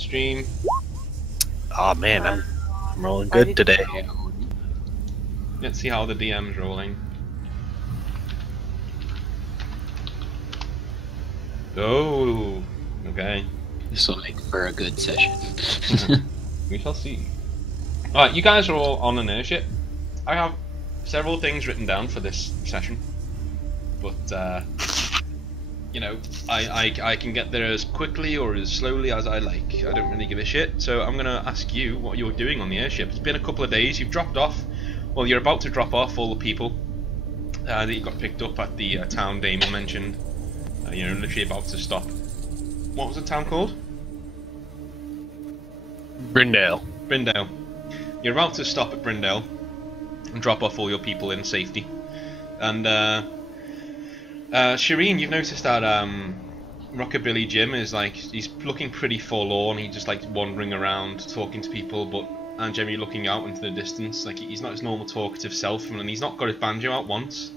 stream. Oh man, I'm rolling good today. Let's see how the DM's rolling. Oh, okay. This will make for a good session. We shall see. Alright, you guys are all on an airship. I have several things written down for this session, but you know, I can get there as quickly or as slowly as I like. I don't really give a shit. So I'm gonna ask you what you're doing on the airship. It's been a couple of days. You've dropped off. Well, you're about to drop off all the people that you got picked up at the town Damon mentioned. You're literally about to stop. What was the town called? Brindale. Brindale. You're about to stop at Brindale and drop off all your people in safety. And Shireen, you've noticed that Rockabilly Jim is like, he's looking pretty forlorn. He's just like wandering around talking to people, but and generally looking out into the distance. Like, he's not his normal talkative self, and he's not got his banjo out once.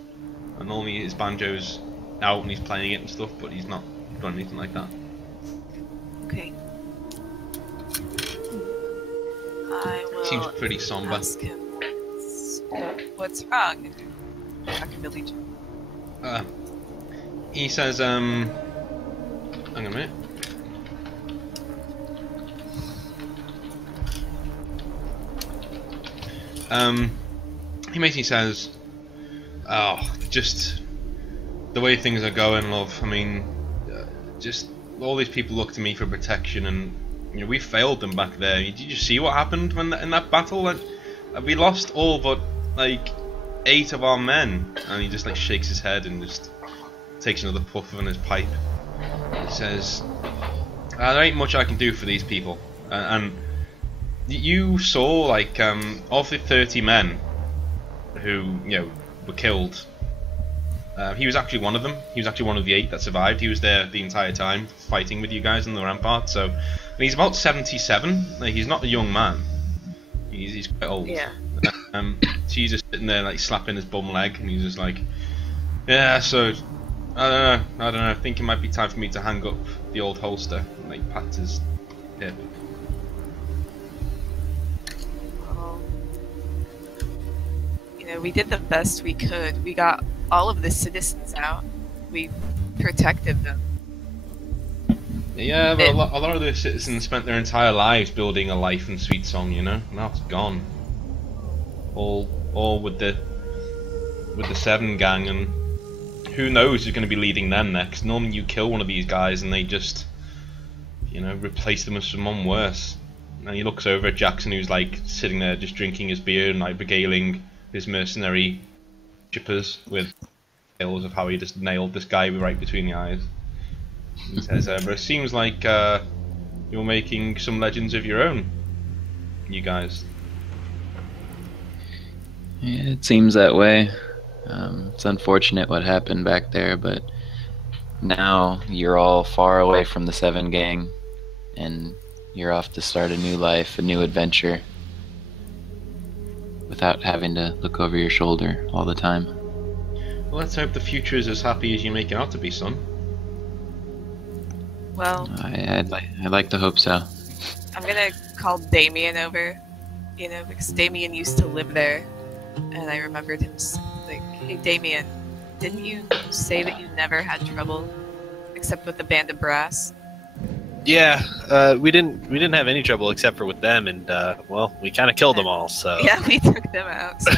And normally his banjo's out and he's playing it and stuff, but he's not done anything like that. Okay. I will Seems pretty somber. ask him what's wrong. Rockabilly Jim. He says, hang on a minute. He basically says, oh, just the way things are going, love. I mean, just all these people look to me for protection, and you know, we failed them back there. Did you see what happened when in that battle? Like, we lost all but like 8 of our men. And he just like shakes his head and just takes another puff on his pipe. He says, there ain't much I can do for these people. And you saw, like, of the 30 men who, you know, were killed, he was actually one of them. He was actually one of the 8 that survived. He was there the entire time, fighting with you guys in the rampart. So, and he's about 77. Like, he's not a young man. He's quite old. Yeah. She's just sitting there, like, slapping his bum leg, and he's just like, yeah, so, I don't know, I think it might be time for me to hang up the old holster, and, like, pat his hip. You know, we did the best we could. We got all of the citizens out. We protected them. Yeah, but a lot of the citizens spent their entire lives building a life and sweet song, you know? Now it's gone. All with the 7 gang, and who knows who's going to be leading them next. Normally you kill one of these guys and they just, you know, replace them with someone worse. And he looks over at Jackson, who's like sitting there just drinking his beer and like regaling his mercenary chippers with tales of how he just nailed this guy right between the eyes. He says, but it seems like you're making some legends of your own, you guys. Yeah, it seems that way. It's unfortunate what happened back there, but now you're all far away from the 7 gang, and you're off to start a new life, a new adventure, without having to look over your shoulder all the time. Well, let's hope the future is as happy as you make it out to be, son. Well, I'd like to hope so. I'm gonna call Damien over, you know, because Damien used to live there, and I remembered him like, hey Damien, didn't you say that you never had trouble except with the band of brass? Yeah, we didn't have any trouble except for with them, and well, we kind of killed them all. So yeah, we took them out. So.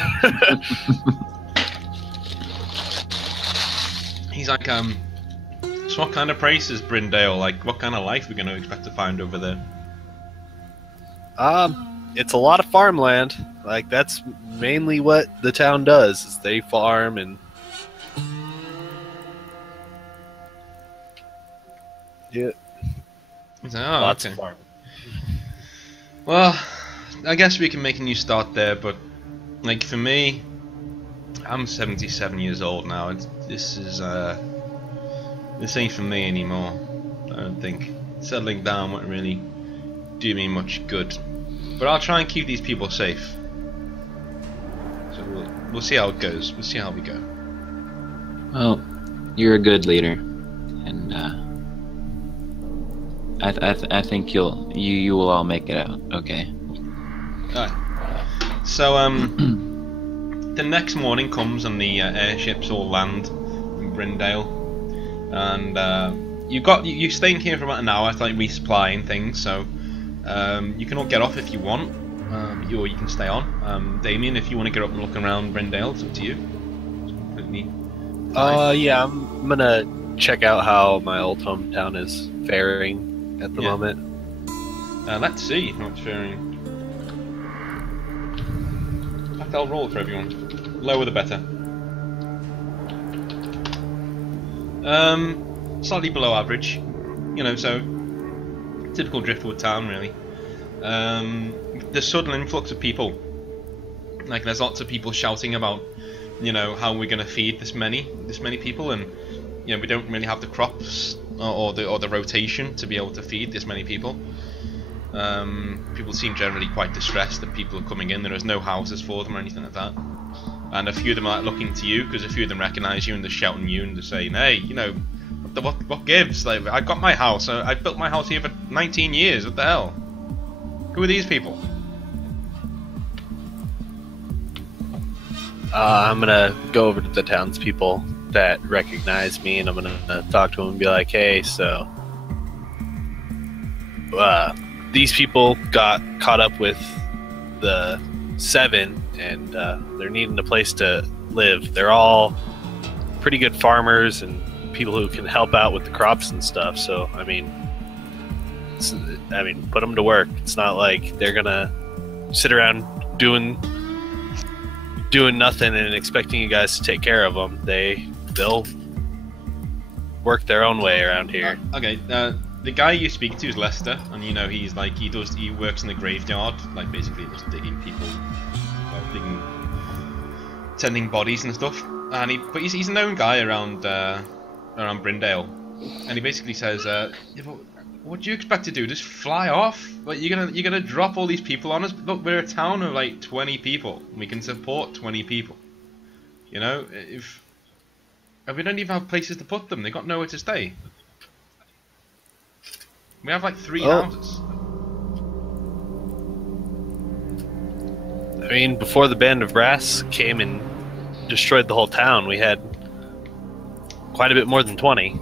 He's like, so what kind of place is Brindale? Like, what kind of life are we going to expect to find over there? It's a lot of farmland. Like, that's mainly what the town does, is they farm and... Yeah. He's like, Lots okay. of farming. Well, I guess we can make a new start there, but, like, for me, I'm 77 years old now. This ain't for me anymore. I don't think. Settling down won't really do me much good. But I'll try and keep these people safe. So we'll see how it goes. We'll see how we go. Well, you're a good leader, and I think you will all make it out. Okay. Alright. So the next morning comes and the airships all land in Brindale, and you're staying here for about an hour to like resupplying things. So you can all get off if you want, or you can stay on. Damien, if you want to get up and look around Brindale, it's up to you. It's completely fine. Yeah, I'm gonna check out how my old hometown is faring at the Yeah. moment. Let's see how it's faring. I'll roll for everyone. Lower the better. Slightly below average. You know, so typical Driftwood town, really. The sudden influx of people. Like, there's lots of people shouting about, you know, how we're going to feed this many people, and you know, we don't really have the crops or the rotation to be able to feed this many people. People seem generally quite distressed that people are coming in. There is no houses for them or anything like that. And a few of them are like, looking to you because a few of them recognise you and they're shouting you and they're saying, "Hey, you know, what gives? Like, I got my house. I built my house here for 19 years. What the hell? Who are these people?" I'm gonna go over to the townspeople that recognize me, and I'm gonna talk to them and be like, "Hey, so these people got caught up with the 7, and they're needing a place to live. They're all pretty good farmers and people who can help out with the crops and stuff. So, I mean, put them to work. It's not like they're gonna sit around doing nothing and expecting you guys to take care of them. They'll work their own way around here." Okay. The guy you speak to is Lester, and you know he works in the graveyard, like basically just digging people, tending bodies and stuff. And he's a known guy around Brindale, and he basically says, "Yeah, but what do you expect to do? Just fly off? Like, you're gonna drop all these people on us? Look, we're a town of like 20 people. We can support 20 people. You know, if we don't even have places to put them, they got nowhere to stay. We have like 3 houses." I mean, before the band of brass came and destroyed the whole town, we had quite a bit more than 20.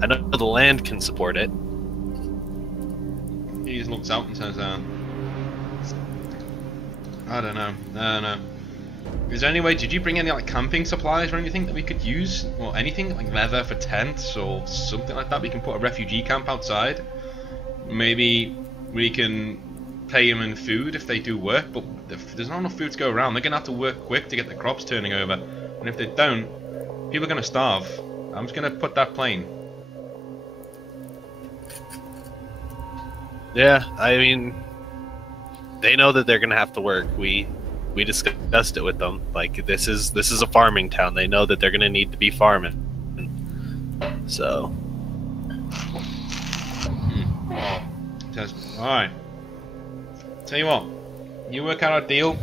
I know the land can support it. He just looks out and says, I don't know. Is there any way, did you bring any like camping supplies or anything that we could use? Or anything, like leather for tents or something like that? We can put a refugee camp outside. Maybe we can pay them in food if they do work, but if there's not enough food to go around, they're going to have to work quick to get the crops turning over. And if they don't, people are going to starve. I'm just going to put that plain. Yeah, I mean, they know that they're gonna have to work. We discussed it with them. Like, this is a farming town. They know that they're gonna need to be farming. So. Says, alright. Tell you what, you work out a deal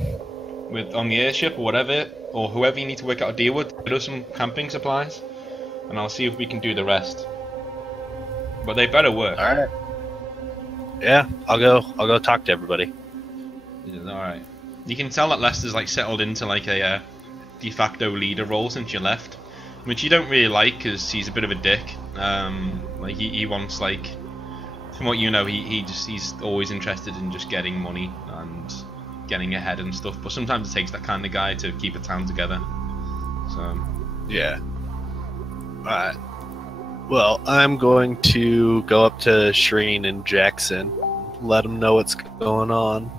on the airship or whatever, or whoever you need to work out a deal with, get us some camping supplies, and I'll see if we can do the rest. But they better work. All right. Yeah, I'll go talk to everybody. Alright. You can tell that Lester's like settled into like a de facto leader role since you left, which you don't really like because he's a bit of a dick. Like he wants, like, from what you know, he's always interested in just getting money and getting ahead and stuff. But sometimes it takes that kind of guy to keep a town together. So yeah. Alright. Well, I'm going to go up to Shreen and Jackson, let them know what's going on.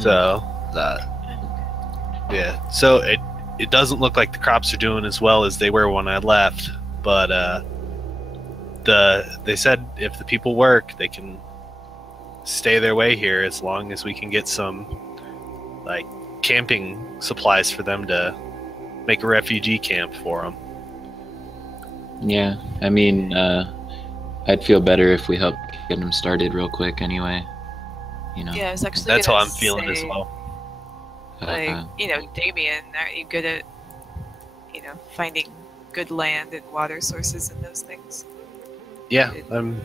So, yeah. So it doesn't look like the crops are doing as well as they were when I left, but they said if the people work, they can stay their way here as long as we can get some like camping supplies for them to make a refugee camp for them. Yeah, I mean, I'd feel better if we help get them started real quick anyway. You know? Yeah, I was actually That's how gonna I'm feeling as say, well. Like, you know, Damien, aren't you good at, you know, finding good land and water sources and those things. Yeah, I'm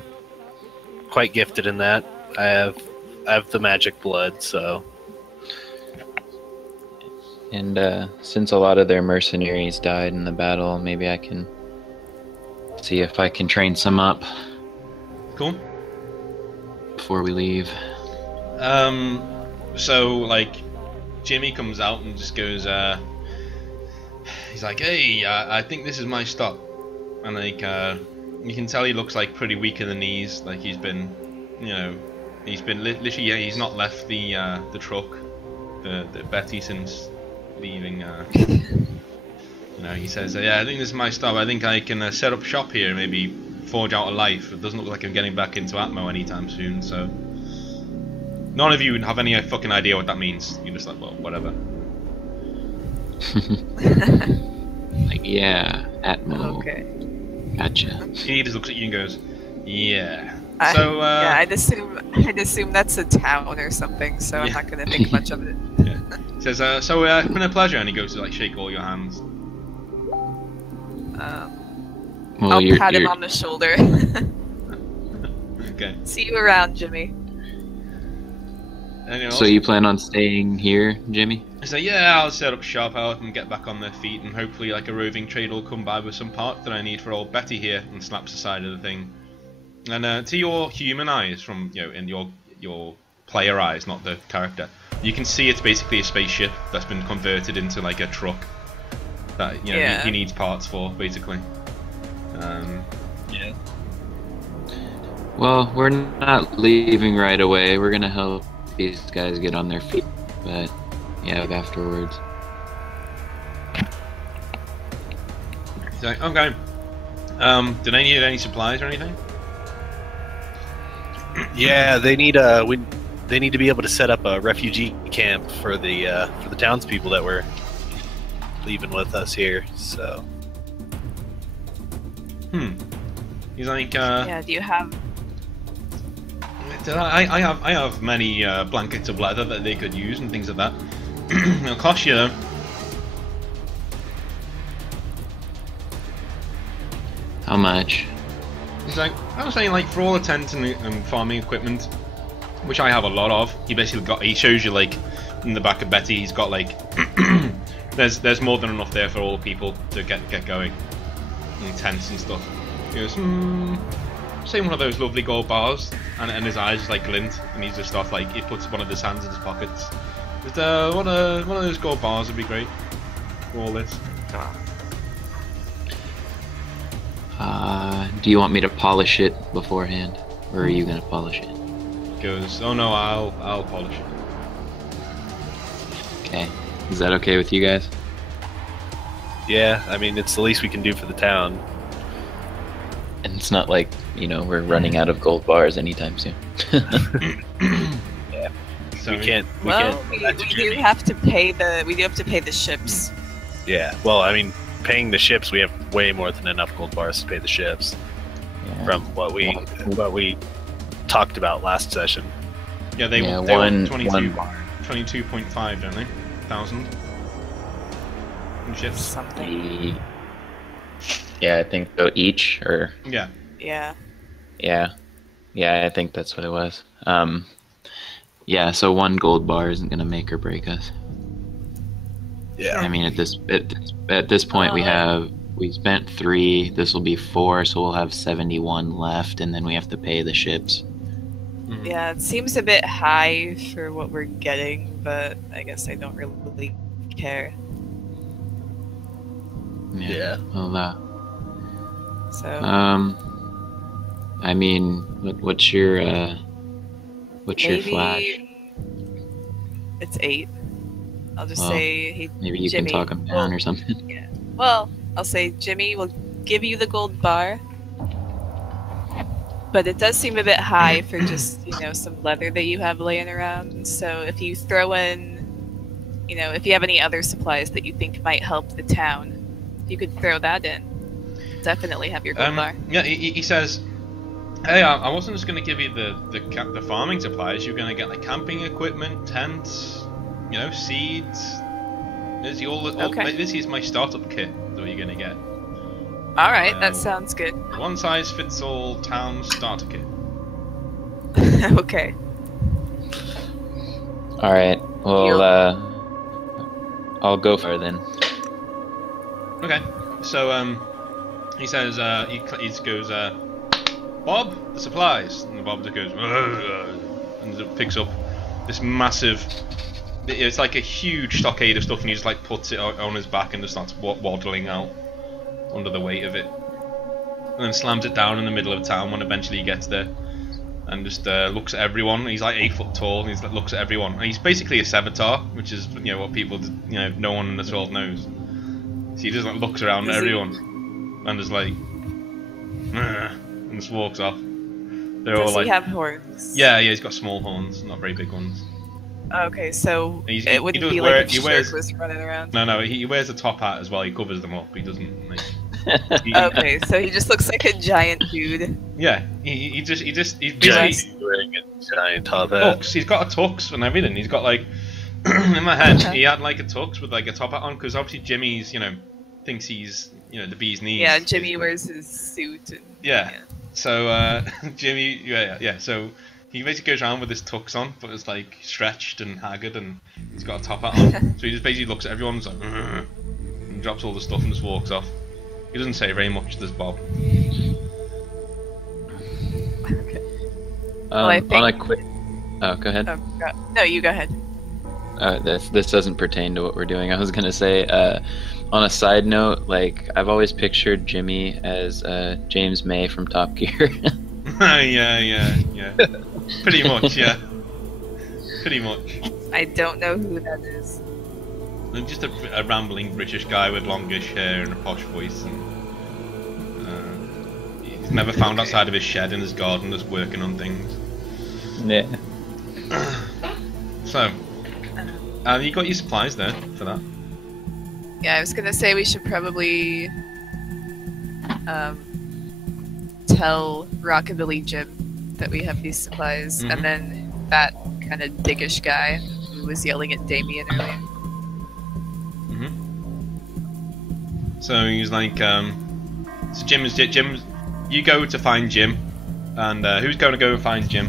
quite gifted in that. I have the magic blood, so And since a lot of their mercenaries died in the battle, maybe I can see if I can train some up Cool. before we leave. So like, Jimmy comes out and just goes, he's like, hey, I think this is my stop. And like, you can tell he looks like pretty weak in the knees, like he's been, literally, yeah, he's not left the truck, the Betty since leaving, he says, yeah, I think this is my stop, I think I can set up shop here, maybe forge out a life. It doesn't look like I'm getting back into Atmo anytime soon, so... None of you have any fucking idea what that means. You're just like, well, whatever. Like, yeah, Atmo. Okay. Gotcha. He just looks at you and goes, yeah. Yeah, I'd assume that's a town or something, so I'm not gonna think much of it. Yeah. He says, it's been a pleasure, and he goes to like shake all your hands. Well, I'll pat him on the shoulder. Okay. See you around, Jimmy. Anyone else? So you plan on staying here, Jimmy? So yeah, I'll set up shop, I'll help them get back on their feet, and hopefully like a roving trader will come by with some parts that I need for old Betty here, and slaps the side of the thing. And to your human eyes, from in your player eyes, not the character, you can see it's basically a spaceship that's been converted into like a truck that he needs parts for, basically. yeah. Well, we're not leaving right away. We're gonna help these guys get on their feet, but yeah, afterwards. He's like, okay. Do they need any supplies or anything? Yeah, they need they need to be able to set up a refugee camp for the townspeople that were leaving with us here. So. He's like, Yeah, do you have... I have many blankets of leather that they could use and things like that. It'll cost you though. How much? He's like, I was saying, like, for all the tent and farming equipment, which I have a lot of, he shows you, like, in the back of Betty, he's got, like, there's more than enough there for all the people to get going. And tents and stuff. He goes, say one of those lovely gold bars, and his eyes just, like, glint, and he's just off, like, he puts one of his hands in his pockets. Just, one of those gold bars would be great for all this. Do you want me to polish it beforehand, or are you gonna polish it? He goes, oh no, I'll polish it. Okay. Is that okay with you guys? Yeah, I mean, it's the least we can do for the town. And it's not like, we're running out of gold bars anytime soon. Yeah. So We can't. We do have to pay the ships. Yeah. Well, I mean, paying the ships, we have way more than enough gold bars to pay the ships. Yeah. From what we talked about last session. Yeah, they want 22.5, don't they? 1,000 in ships. Something. Yeah, I think so. Each, or Yeah. Yeah. yeah, I think that's what it was. Yeah, so one gold bar isn't gonna make or break us. Yeah. I mean, at this point, we spent 3. This will be 4, so we'll have 71 left, and then we have to pay the ships. Yeah, it seems a bit high for what we're getting, but I guess I don't really care. Yeah. Well, So I mean, what's your flash? It's 8. I'll just Well, say Maybe you Jimmy, can talk him down or something. Yeah. Well, I'll say Jimmy will give you the gold bar, but it does seem a bit high for just some leather that you have laying around. So if you throw in, if you have any other supplies that you think might help the town, you could throw that in. Definitely have your gold bar. Yeah, he says, hey, I wasn't just going to give you the farming supplies. You're going to get like camping equipment, tents, seeds. This is my startup kit that you're going to get. All right, that sounds good. One size fits all town starter kit. Okay. All right. Well, You'll- I'll go for it then. Okay. So he says he goes Bob, the supplies, and Bob just goes and just picks up this massive. It's like a huge stockade of stuff, and he just like puts it on his back and just starts waddling out under the weight of it, and then slams it down in the middle of town when eventually he gets there, and just looks at everyone. He's like 8 foot tall, and he looks at everyone. And he's basically a Sevatar, which is what people no one in this world knows. So he just like looks around at everyone and just like and just walks off. They're all Does like, he have horns? yeah, he's got small horns, not very big ones. Okay, so He it wouldn't does be wear- like he if wears- Shirk was running around. No, he wears a top hat as well. He covers them up. He doesn't. Like, Okay, so he just looks like a giant dude. yeah, he's basically Giant wearing a giant top hat. tux. He's got a tux and everything. He's got like in my head, he had like a tux with like a top hat on because obviously Jimmy's thinks he's the bee's knees. Yeah, Jimmy wears his suit. And, Yeah. So Jimmy, yeah. So he basically goes around with his tux on, but it's like stretched and haggard, and he's got a top hat on. So he just basically looks at everyone and, like, and drops all the stuff and just walks off. He doesn't say very much, does Bob. Okay. Well, I On a think- quick. Oh, go ahead. Oh, God. No, you go ahead. This doesn't pertain to what we're doing. I was gonna say, on a side note, like I've always pictured Jimmy as James May from Top Gear. yeah. Pretty much, yeah. Pretty much. I don't know who that is. And just a rambling British guy with longish hair and a posh voice, and he's never found outside of his shed in his garden, just working on things. Yeah. So, you got your supplies there for that. Yeah, I was gonna say we should probably tell Rockabilly Jim that we have these supplies, Mhm. and then that kind of dickish guy who was yelling at Damien earlier. So he's like, so Jim's. You go to find Jim, and who's going to go and find Jim?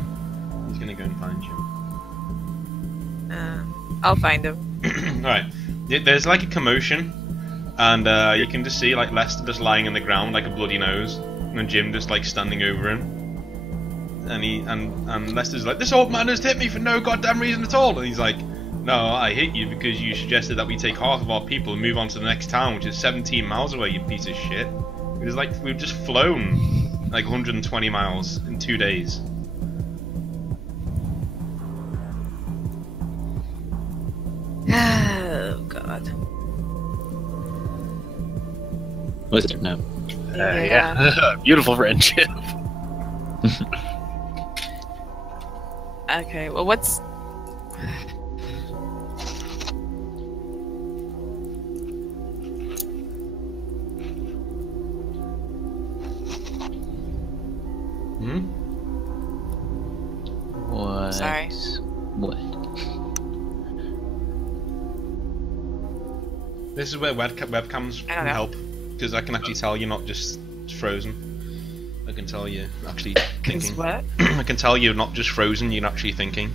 Who's going to go and find Jim? I'll find him. Alright, there's like a commotion, and you can just see like Lester just lying on the ground like a bloody nose, and Jim just like standing over him. And Lester's like, this old man has hit me for no goddamn reason at all, and he's like, no, I hit you because you suggested that we take half of our people and move on to the next town, which is 17 miles away, you piece of shit. It was like we've just flown like 120 miles in 2 days. Oh God. Was it? No. Yeah. Beautiful friendship. Okay. Well, what's Hmm? What? Sorry. What? This is where webcams I don't can know. help, because I can actually tell you're not just frozen. I can tell you're actually thinking. what? I can tell you're not just frozen, you're actually thinking.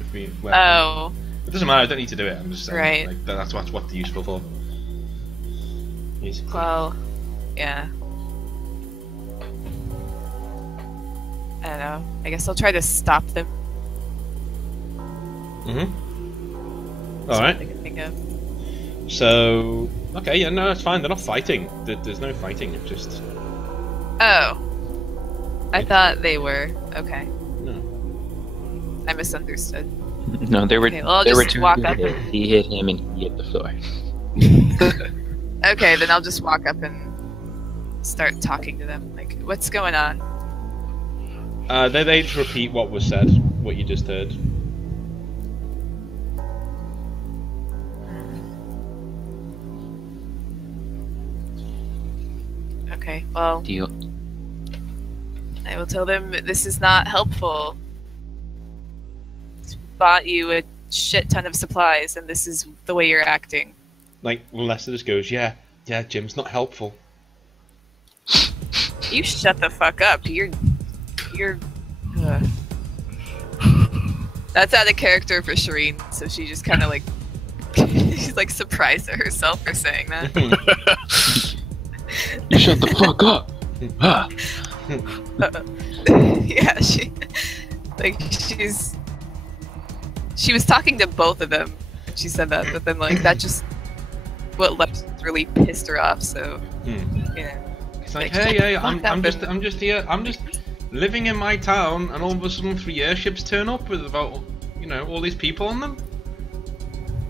If we webcam. Oh, It doesn't matter, I don't need to do it, I'm just saying. Right. Like, that's what they're useful for. Yes. well, yeah. I don't know. I guess I'll try to stop them. Mm-hmm. That's what I Alright. can think of. So, okay, yeah, no, that's fine. They're not fighting. There's no fighting. It's just Oh, I thought they were. Okay, no. I misunderstood. No, there were. Okay, well, I'll there were just two walk who up. hit. He hit him and he hit the floor. Okay, then I'll just walk up and start talking to them. Like, what's going on? They just repeat what was said, what you just heard. Okay, well, Do you? I will tell them this is not helpful. Bought you a shit ton of supplies, and this is the way you're acting. Like Lester just goes, yeah, Jim's not helpful. You shut the fuck up. You're. Uh. That's out of character for Shireen, so she just kind of like she's like surprised at herself for saying that. You shut the fuck up. Yeah, she was talking to both of them. And she said that, but then like that just what left really pissed her off. So yeah, It's like, hey, I'm just here. I'm just living in my town, and all of a sudden 3 airships turn up with about, all these people on them.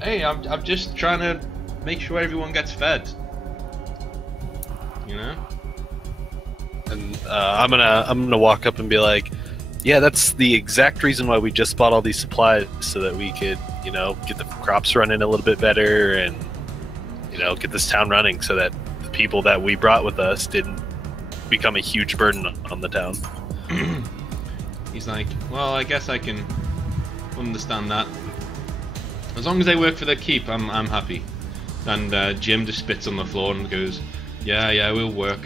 Hey, I'm just trying to make sure everyone gets fed. And I'm gonna walk up and be like, yeah, that's the exact reason why we just bought all these supplies, so that we could, get the crops running a little bit better, and get this town running, so that the people that we brought with us didn't become a huge burden on the town. He's like, well, I guess I can understand that. As long as they work for their keep, I'm happy. And Jim just spits on the floor and goes, yeah, we'll work.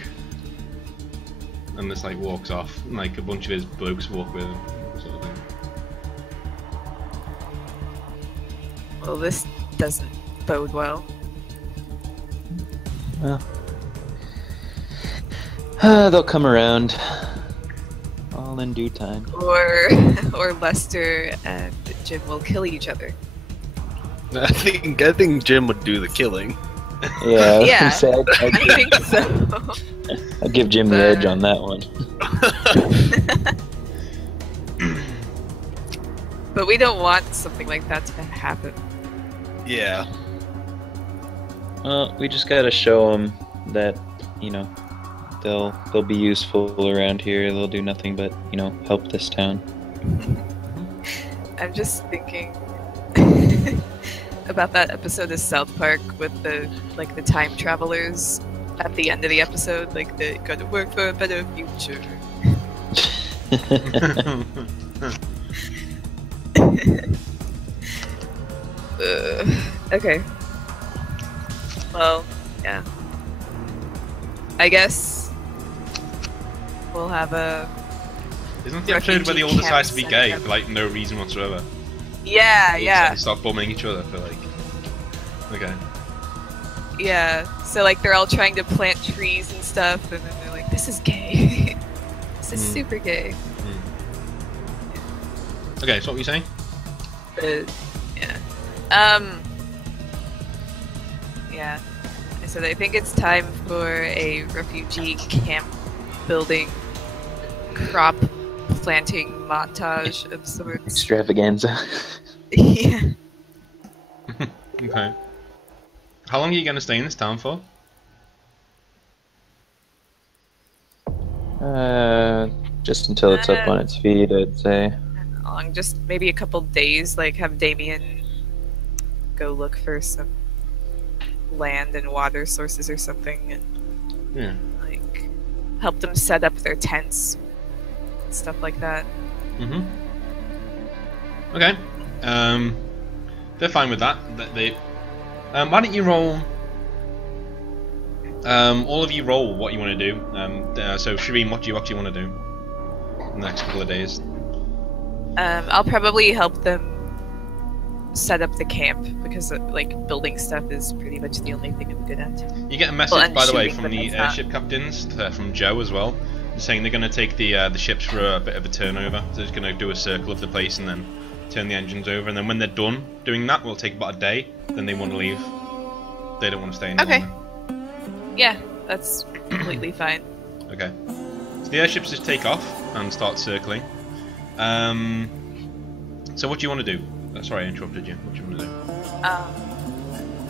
And just like walks off, and like a bunch of his blokes walk with him, sort of thing. Well, this doesn't bode well. Well, they'll come around. All in due time. Or Lester and Jim will kill each other. I think Jim would do the killing. Yeah, Yeah, I I think so. I'll give Jim the edge on that one. But we don't want something like that to happen. Yeah. Well, we just gotta show them that, they'll be useful around here. They'll do nothing but, help this town. I'm just thinking about that episode of South Park with the time travelers at the end of the episode, like they gotta work for a better future. Okay. Well, yeah. I guess we'll have a. Isn't the episode where they all decide to be gay for like no reason whatsoever? Yeah, yeah. They start bombing each other for like. Okay. Yeah. So like they're all trying to plant trees and stuff, and then they're like, "This is gay. This is super gay." Okay, so what were you saying? Yeah. Yeah. I said I think it's time for a refugee camp building, crop planting montage of sorts. Extravaganza. Yeah. Okay. How long are you going to stay in this town for? Just until it's up on its feet, I'd say. Long, just maybe a couple days, like have Damien go look for some land and water sources or something, and like help them set up their tents, stuff like that. Okay. They're fine with that. They. Why don't you roll? All of you roll what you want to do. So Shireen, what do you actually want to do in the next couple of days? I'll probably help them set up the camp, because like building stuff is pretty much the only thing I'm good at. You get a message, by the way, from the airship captains, from Joe as well, saying they're going to take the ships for a bit of a turnover. So they're just going to do a circle of the place and then turn the engines over, and then when they're done doing that, will take about a day. Then they want to leave. They don't want to stay in. Okay. Yeah, that's completely fine. Okay. So the airships just take off and start circling. So what do you want to do? Sorry, I interrupted you. What do you want to do?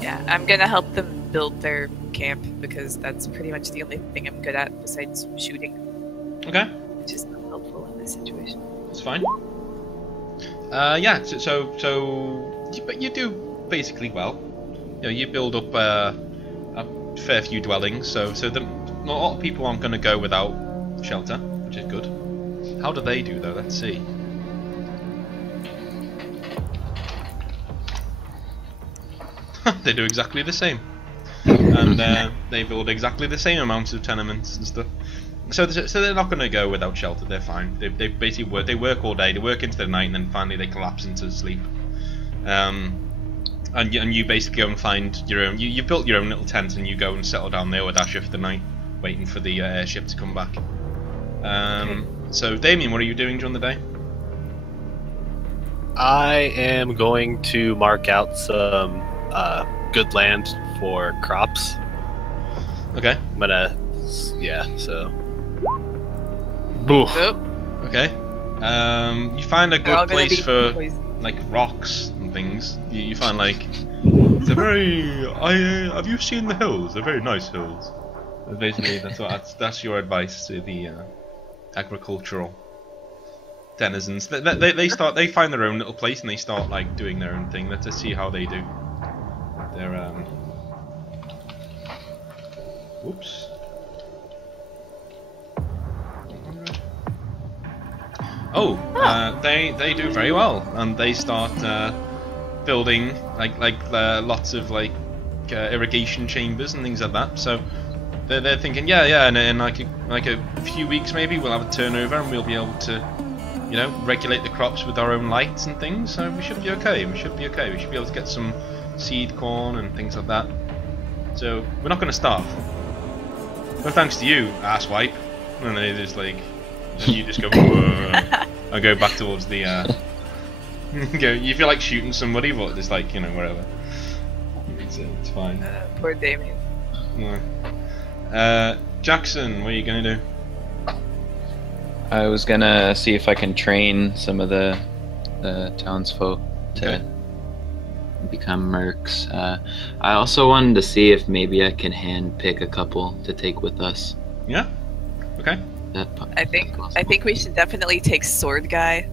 Yeah, I'm gonna help them build their camp, because that's pretty much the only thing I'm good at besides shooting. Okay. Which is not helpful in this situation. It's fine. Yeah. But you do basically well. You build up a fair few dwellings, so not a lot of people aren't going to go without shelter, which is good. How do they do though? Let's see. They do exactly the same, and they build exactly the same amounts of tenements and stuff. So they're not going to go without shelter. They're fine. They basically work. They work all day. They work into the night, and then finally they collapse into sleep. And you basically go and find your own. You built your own little tent, and you go and settle down there with Asher for the night, waiting for the airship to come back. So Damien, what are you doing during the day? I am going to mark out some good land for crops. Okay. I'm gonna, so. Boof. Nope. Okay. You find a They're all good gonna place be for poisoned. like rocks and things. You find like it's a very. Have you seen the hills? They're very nice hills. Basically, that's your advice to the agricultural denizens. They find their own little place and they start like doing their own thing. Let's just see how they do. They're Whoops. Oh, they do very well, and they start building lots of irrigation chambers and things like that. So they're thinking, yeah, and in like a few weeks maybe we'll have a turnover and we'll be able to, regulate the crops with our own lights and things. So we should be okay. We should be able to get some seed corn and things like that. So we're not going to starve. No thanks to you, asswipe. And they just and you just go and go back towards the you feel like shooting somebody, but it's wherever. It's fine. Poor Damien. Yeah. Jackson, what are you gonna do? I was gonna see if I can train some of the townsfolk to become mercs. I also wanted to see if maybe I can hand pick a couple to take with us. Yeah. Okay. I think we should definitely take Sword Guy.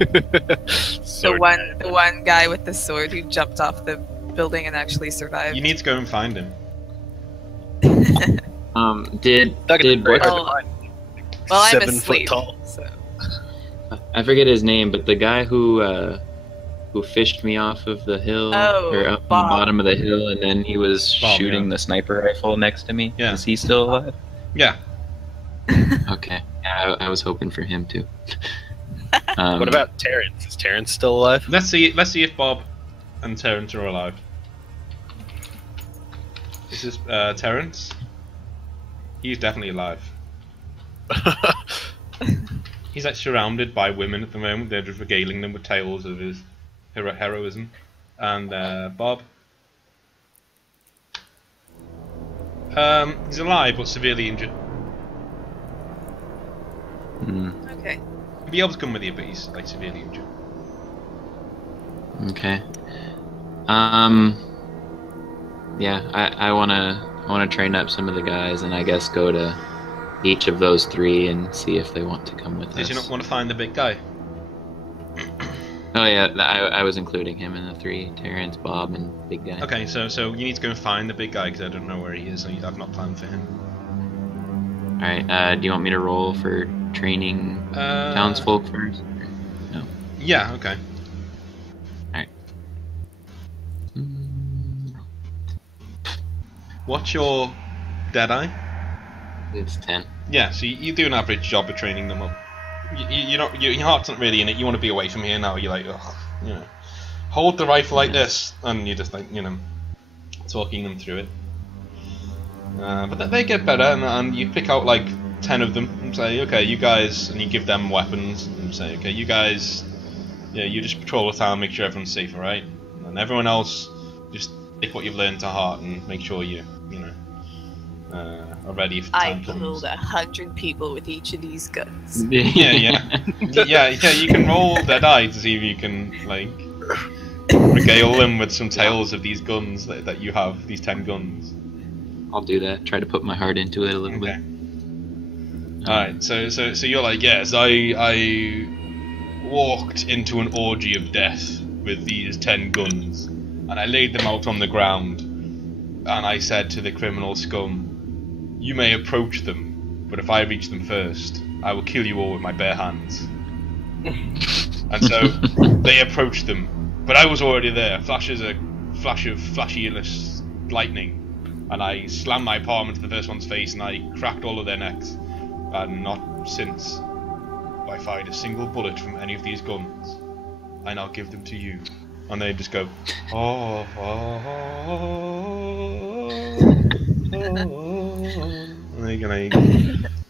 The one guy with the sword who jumped off the building and actually survived. You need to go and find him. Did Well, I'm 7 asleep, foot tall. so. I forget his name, but the guy who fished me off of the hill, or up Bob. on the bottom of the hill, and then he was Bob, shooting yeah. the sniper rifle next to me. Yeah. Is he still alive? Yeah. Okay. Yeah, I was hoping for him too. What about Terrence? Is Terrence still alive? Let's see if Bob and Terrence are alive. This is Terrence. He's definitely alive. He's surrounded by women at the moment. They're just regaling them with tales of his heroism. And Bob. He's alive but severely injured. Okay. He'll be able to come with you, but he's severely injured. Okay. Yeah, I wanna train up some of the guys, and I guess go to each of those three and see if they want to come with us. Did you not want to find the big guy? Oh yeah, I was including him in the three: Terrence, Bob, and Big Guy. Okay, so you need to go and find the big guy because I don't know where he is. And I've not planned for him. All right. Do you want me to roll for training townsfolk first? No. Yeah. Okay. What's your Deadeye? It's 10. Yeah, so you do an average job of training them up. You're not, your heart's not really in it. You want to be away from here now. You're like, ugh, hold the rifle like this, and you're just talking them through it. But they get better, and you pick out 10 of them and say, okay, you guys, and you give them weapons and say, okay, you guys, you just patrol the town, make sure everyone's safe, alright? And everyone else, just take what you've learned to heart and make sure you are ready if the time I comes. killed 100 people with each of these guns. Yeah. You can roll Deadeye to see if you can regale them with some tales of these guns that you have, these 10 guns. I'll do that. Try to put my heart into it a little bit. Alright, so you're like, yes, I walked into an orgy of death with these 10 guns, and I laid them out on the ground, and I said to the criminal scum, you may approach them, but if I reach them first, I will kill you all with my bare hands. And so they approached them, but I was already there. Flash of flashy lightning, and I slammed my palm into the first one's face, and I cracked all of their necks. And not since have I fired a single bullet from any of these guns. I now give them to you. And they just go, oh, oh, oh, oh. And they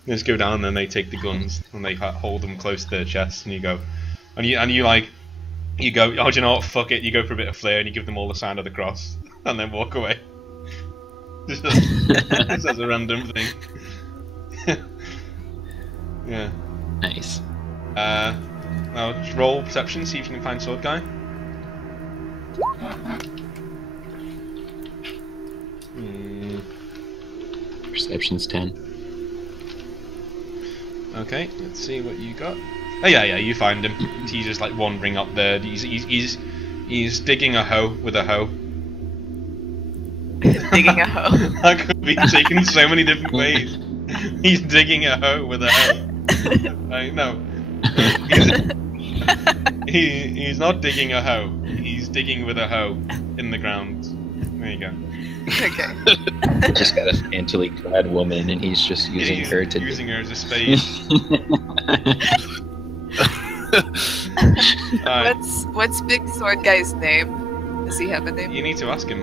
just go down, and then they take the guns and they hold them close to their chests, and you go, and you like, you go, oh, do you know what? Fuck it. You go for a bit of flair, and you give them all the sign of the cross, and then walk away. Just as a random thing. Yeah. Nice. Now just roll perception, see if you can find sword guy. Perception's 10. Okay, let's see what you got. Oh yeah, you find him. He's just like wandering up there. He's digging a hoe with a hoe. Digging a hoe. That could be taken so many different ways. He's digging a hoe with a hoe. Like, no. He's not digging a hoe. He's digging with a hoe in the ground. There you go. Okay. Just got a scantily clad woman, and he's just using her to. Using her as a spade. What's Big Sword Guy's name? Does he have a name? You need to ask him.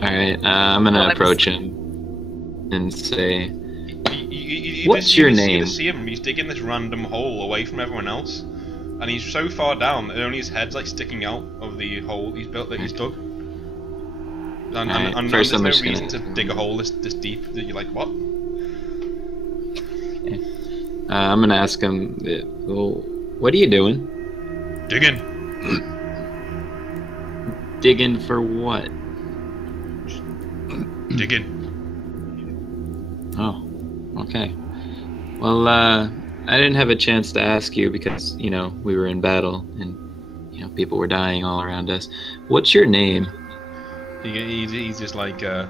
Alright, I'm gonna approach him and say, what's your name? You just see him, he's digging this random hole away from everyone else, and he's so far down that only his head's like sticking out of the hole he's built that he's dug. And first there's no I'm reason to dig a hole this deep that you're like, what? Okay. I'm gonna ask him, well, what are you doing? Digging. Digging for what? Digging. Oh, okay. Well, I didn't have a chance to ask you because, you know, we were in battle and, you know, people were dying all around us. What's your name? He's just like, huh?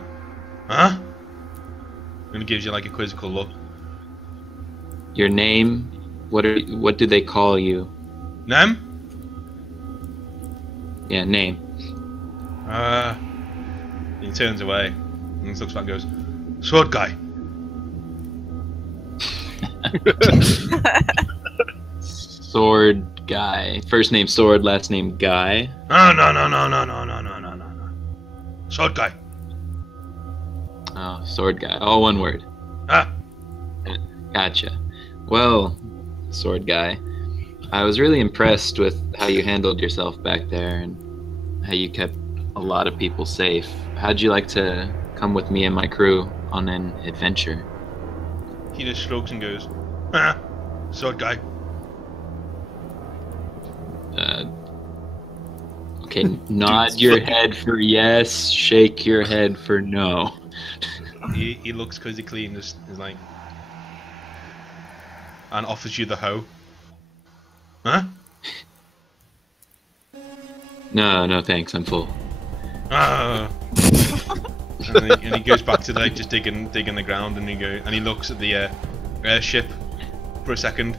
And he gives you like a quizzical look. Your name? What do they call you? Name? Yeah, name. He turns away and looks back and goes, sword guy. Sword guy. First name Sword, last name Guy. No. Sword guy. Oh, Sword Guy. All one word. Ah. Gotcha. Well, Sword Guy, I was really impressed with how you handled yourself back there and how you kept a lot of people safe. How'd you like to come with me and my crew on an adventure? He just shrugs and goes, sword guy. Okay, nod your head for yes, shake your head for no. He looks quizzically and just is like, and offers you the hoe. Huh? No, thanks. I'm full. And he goes back to like just digging the ground, and he looks at the airship for a second,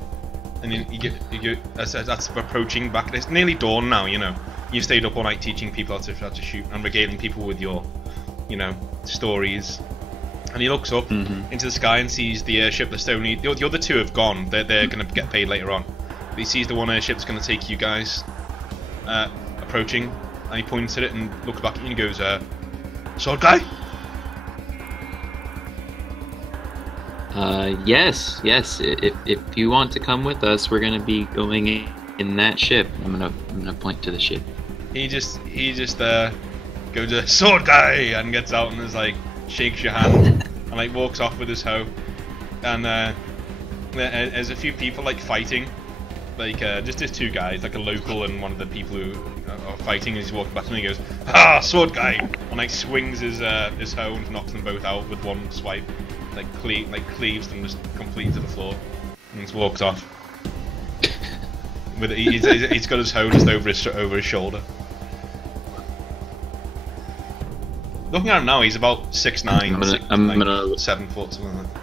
and then you go as that's approaching back. It's nearly dawn now, you know. You stayed up all night teaching people how to shoot and regaling people with your, you know, stories. And he looks up into the sky and sees the airship that's only the other two have gone. They're gonna get paid later on. But he sees the one airship that's gonna take you guys approaching, and he points at it and looks back at you and goes, sword guy? Yes. If you want to come with us, we're gonna be going in that ship. I'm gonna point to the ship. He just goes sword guy and gets out and is like shakes your hand and like walks off with his hoe. And there's a few people like fighting, like just two guys, like a local and one of the people who are fighting. And he's walking back and he goes, sword guy, and like swings his hoe and knocks them both out with one swipe. Like cleaves them just completely to the floor, and just walks off. He's got his hoe just over his shoulder. Looking at him now, he's about 6'9", 7 foot, something like that.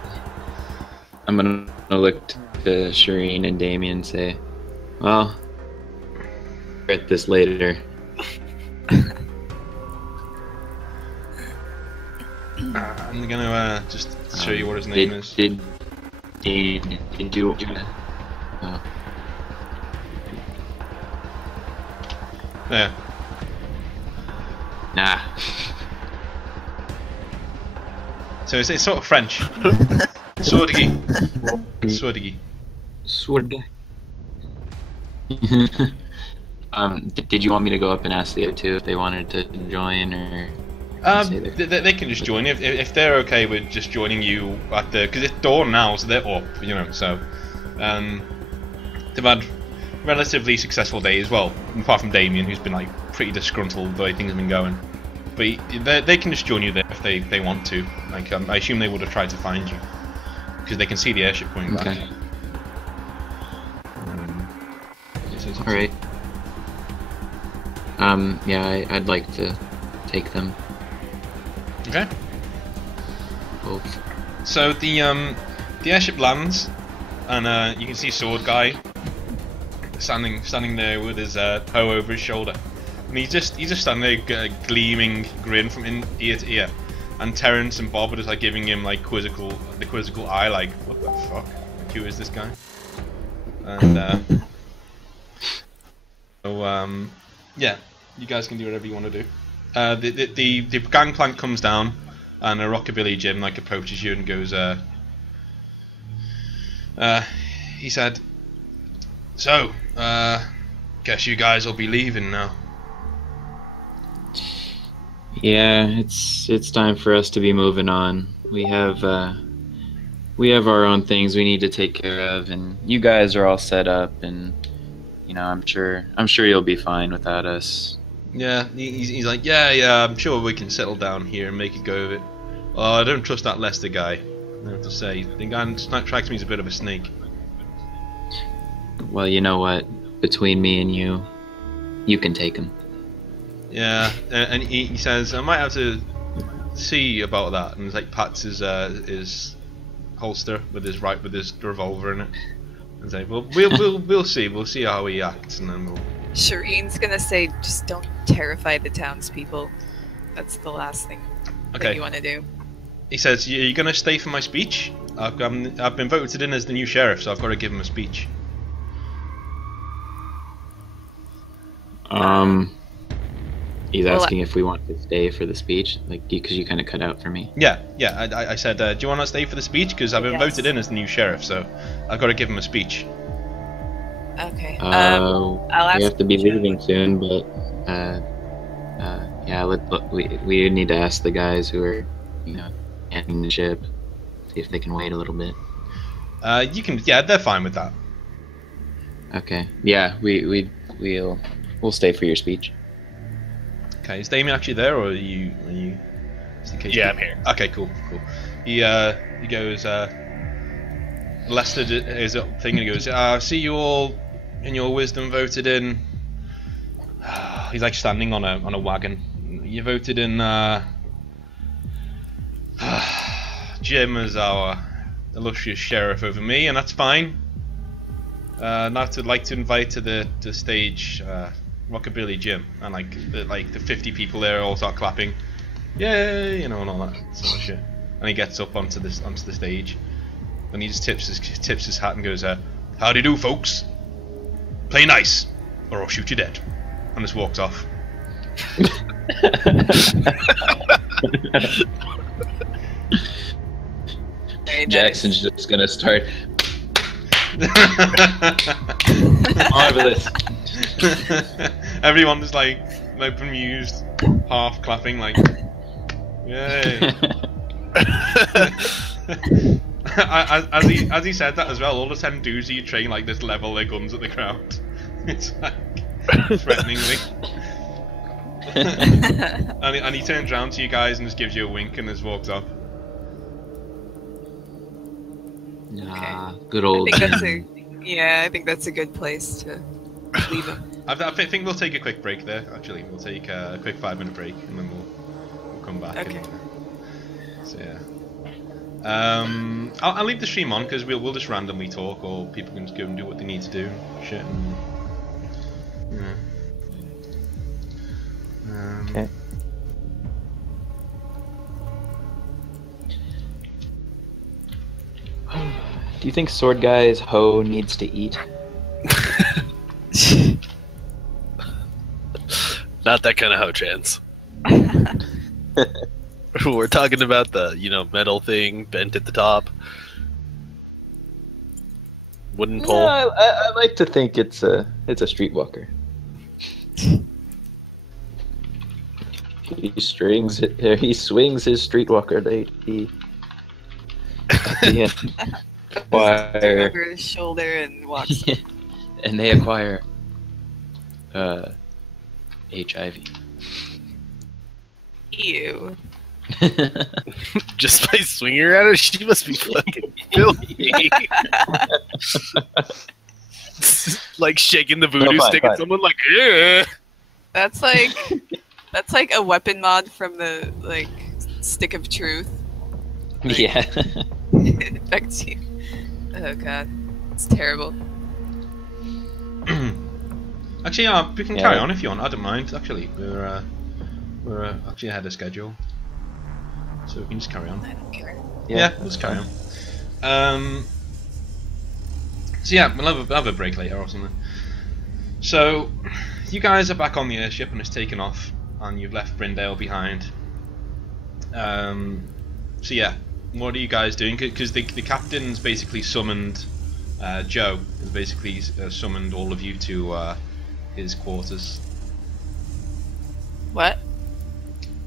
I'm gonna look to Shireen and Damien and say, well, we'll get this later. I'm gonna just show you what his name is. Did you? Oh. There. Nah. So it's sort of French. Swordigi. Swordigi. Sword guy. Did you want me to go up and ask the other two if they wanted to join, or? They can just join if they're okay with just joining you at the, because it's dawn now, so they're up, you know. So, they've had relatively successful days. Well, apart from Damien, who's been like pretty disgruntled the way things have been going. But they can just join you there if they want to. Like, I assume they would have tried to find you because they can see the airship coming back. Okay. All right. Yeah, I'd like to take them Okay. both. So the airship lands, and you can see Sword Guy standing there with his hoe over his shoulder, and he's just standing there, a gleaming grin from ear to ear, and Terrence and Bob are just like giving him like the quizzical eye, like, what the fuck? Like, who is this guy? And so yeah, you guys can do whatever you want to do. The gangplank comes down, and a Rockabilly Jim like approaches you and goes, he said, "So, guess you guys will be leaving now." Yeah, it's time for us to be moving on. We have our own things we need to take care of, and you guys are all set up, and you know, I'm sure you'll be fine without us. Yeah, he's like, yeah, I'm sure we can settle down here and make a go of it. Oh, I don't trust that Lester guy, I have to say. The guy strikes me as a bit of a snake. Well, you know what? Between me and you can take him. Yeah, and he says, I might have to see about that, and he's like pats his holster with his revolver in it, and say, well, we'll see how he acts, and then we'll. Shireen's gonna say, just don't terrify the townspeople. That's the last thing that you want to do. He says, "You're gonna stay for my speech? I've been voted in as the new sheriff, so I've got to give him a speech." He's asking if we want to stay for the speech, like, because you kind of cut out for me. Yeah. I said, do you want to stay for the speech? Because I've been voted in as the new sheriff, so I've got to give him a speech. Okay. I'll ask. We have to be leaving soon, but yeah, we need to ask the guys who are, you know, handling the ship, see if they can wait a little bit. You can. Yeah, they're fine with that. Okay. Yeah, we'll stay for your speech. Okay, is Damien actually there, or are you? Just in case I'm here. Okay, cool. He goes. Lester is up thing, and he goes, "I see you all in your wisdom voted in." He's like standing on a wagon. You voted in Jim as our illustrious sheriff over me, and that's fine. Now I'd like to invite to the stage Rockabilly Jim, and like the 50 people there all start clapping, yay, you know, and all that sort of shit. And he gets up onto the stage, and he just tips his hat and goes, "Howdy do, folks. Play nice, or I'll shoot you dead," and just walks off. Jackson's just gonna start. Marvelous. Everyone is like bemused, half clapping, like, yay. as he said that as well, all the 10 dudes you train like just level their guns at the crowd. It's like threateningly. and he turns around to you guys and just gives you a wink and just walks off. Nah, good old. I think that's a good place to leave him. I think we'll take a quick break there. Actually, we'll take a quick 5-minute break and then we'll come back. Okay. So yeah. I'll leave the stream on because we'll just randomly talk, or people can just go and do what they need to do. Shit. Okay. Do you think Sword Guy's hoe needs to eat? Not that kind of hoe chance. We're talking about the, metal thing bent at the top. Wooden No, pole. I like to think it's a streetwalker. He swings his streetwalker lady. Acquire, over his shoulder and walks. and they acquire HIV. Ew. Just by swinging her at her, she must be fucking filthy. Like shaking the voodoo stick at someone, like, yeah. That's like a weapon mod from the Stick of Truth. Yeah. It infects you. Oh god, it's terrible. Actually, we can carry on if you want. I don't mind. Actually, we're actually ahead of schedule, so we can just carry on. I don't care. Yeah, let's carry on. So yeah, we'll have a break later or something. So, you guys are back on the airship and it's taken off, and you've left Brindale behind. So yeah, what are you guys doing? Because the captain's basically summoned, Joe has basically summoned all of you to his quarters. What?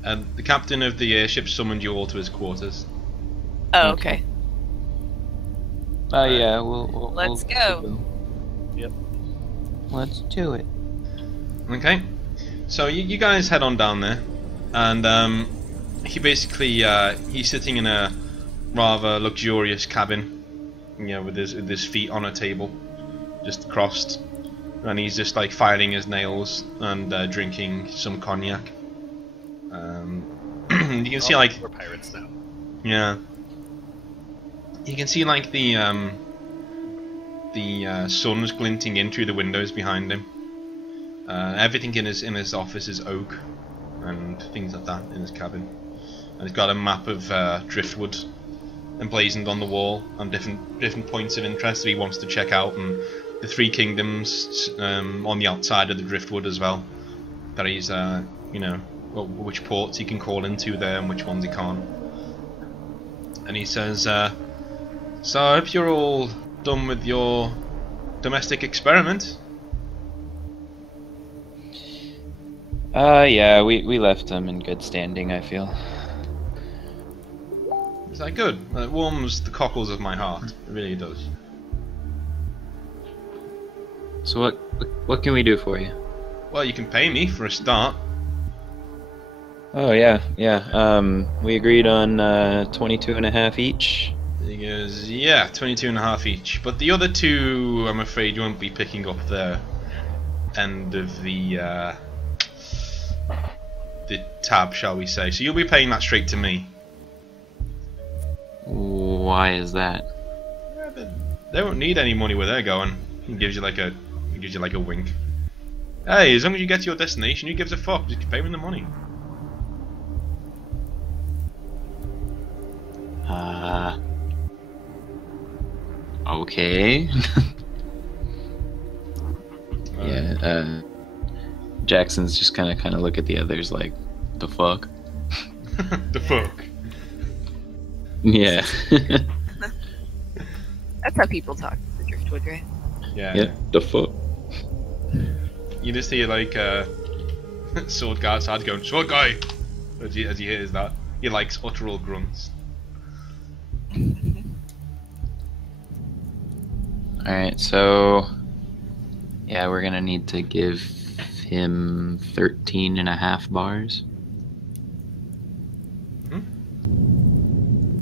The captain of the airship summoned you all to his quarters. Oh, okay. Yeah, Let's go. Yep. Let's do it. Okay, so you guys head on down there, and he basically he's sitting in a rather luxurious cabin, with his feet on a table, just crossed, and he's just like filing his nails and drinking some cognac. You can see like we're pirates now. yeah, you can see like the sun's glinting in through the windows behind him. Everything in his office is oak and things like that in his cabin, and he's got a map of Driftwood emblazoned on the wall and different points of interest that he wants to check out, and the three kingdoms on the outside of the Driftwood as well, that he's which ports he can call into there and which ones he can't. And he says, so I hope you're all done with your domestic experiment. Yeah, we left them in good standing, I feel. Is that good? It warms the cockles of my heart. It really does. So what can we do for you? Well, you can pay me for a start. Oh yeah. We agreed on 22.5 each. He goes, yeah, 22.5 each. But the other two, I'm afraid you won't be picking up the end of the tab, shall we say. So you'll be paying that straight to me. Why is that? Yeah, but they won't need any money where they're going. He gives you like a wink. Hey, as long as you get to your destination, who gives a fuck? Just pay me the money. Okay. Yeah, Jackson's just kind of look at the others like, the fuck? The fuck? Yeah. That's how people talk in Driftwood, right? Yeah. Yeah, the fuck. You just hear like sword guy outside going, sword guy! As you hears that. He likes utteral grunts. Alright, so yeah, we're gonna need to give him 13.5 bars.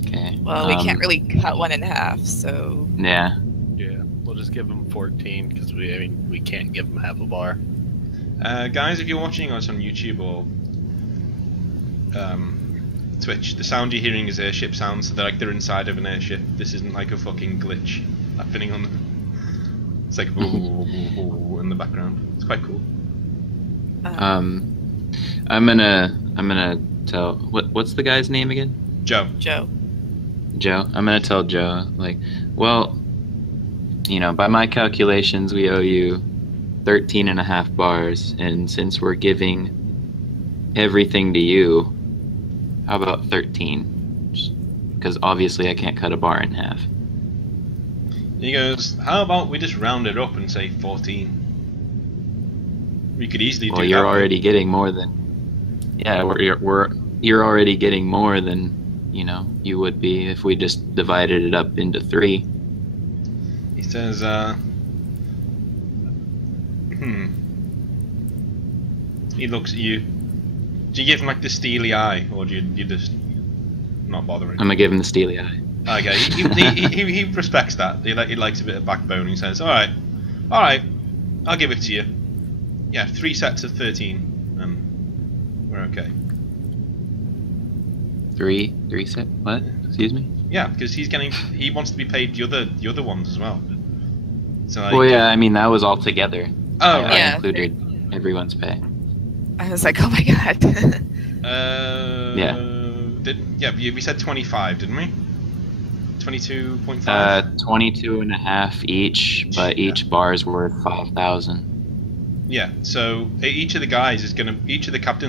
Okay. Well, we can't really cut one in half, so Yeah. Yeah, we'll just give him 14 because we can't give him half a bar. Guys, if you're watching us on YouTube or Twitch, the sound you're hearing is airship sounds, so they're inside of an airship. This isn't like a fucking glitch happening on the... It's like ooh, ooh, ooh, in the background. It's quite cool. I'm gonna tell what's the guy's name again? Joe. Joe. Joe. I'm gonna tell Joe, like, well, by my calculations, we owe you 13 and a half bars, and since we're giving everything to you, how about 13? Because obviously I can't cut a bar in half. He goes, how about we just round it up and say 14? We could easily do that. Well, you're already getting more than... Yeah, you're already getting more than, you would be if we just divided it up into 3. He says, He looks at you. Do you give him like the steely eye, or do you just not bothering? I'm gonna give him the steely eye. Okay, he respects that. He likes a bit of backbone. He says, all right, I'll give it to you. Yeah, 3 sets of 13, and we're okay. 3 set? What? Excuse me? Yeah, because he wants to be paid the other ones as well. So Well, yeah, I mean that was all together. Oh, I Yeah. included everyone's pay. I was like, oh my god. We said 25, didn't we? 22.5. 22 and a half each, but each bar's worth 5,000. Yeah. So each of the captains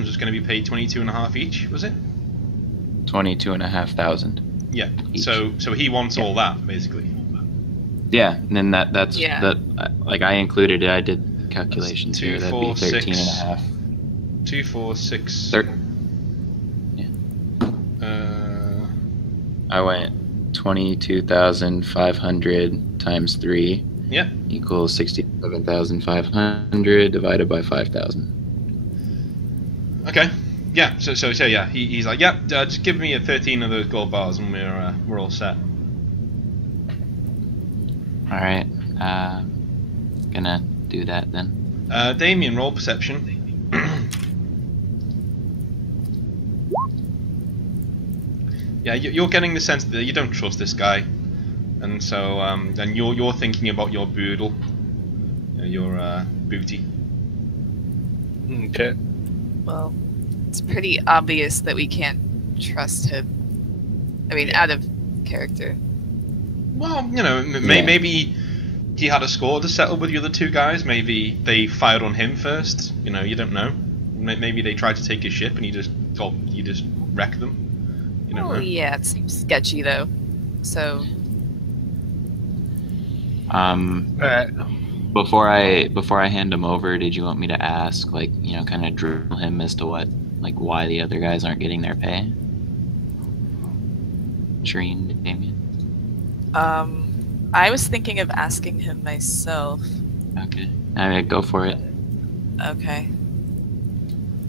was gonna be paid 22 and a half each, was it? 22 and a half thousand. Yeah. Each. So he wants all that basically. Yeah, and then that's Yeah. that. Like I included it. I did calculations That's 2, here. That'd 4, be 13 6. and a half. 2, 4, 6. I went 22,500 times 3 Yeah. equals 67,500 divided by 5,000. Okay. Yeah. So yeah. He's like, yeah. Just give me 13 of those gold bars, and we're all set. All right. Gonna do that then. Damien, roll perception. Yeah, you're getting the sense that you don't trust this guy, and so then you're thinking about your boodle, your booty. Okay. Well, it's pretty obvious that we can't trust him. I mean, out of character. Well, maybe he had a score to settle with the other 2 guys. Maybe they fired on him first. You don't know. Maybe they tried to take his ship and he just wrecked them. You don't know. Yeah, it seems sketchy though. So Alright. Before I hand him over, did you want me to ask, kind of drill him as to why the other guys aren't getting their pay? Shireen, Damien. I was thinking of asking him myself. Okay. All right, go for it. Okay.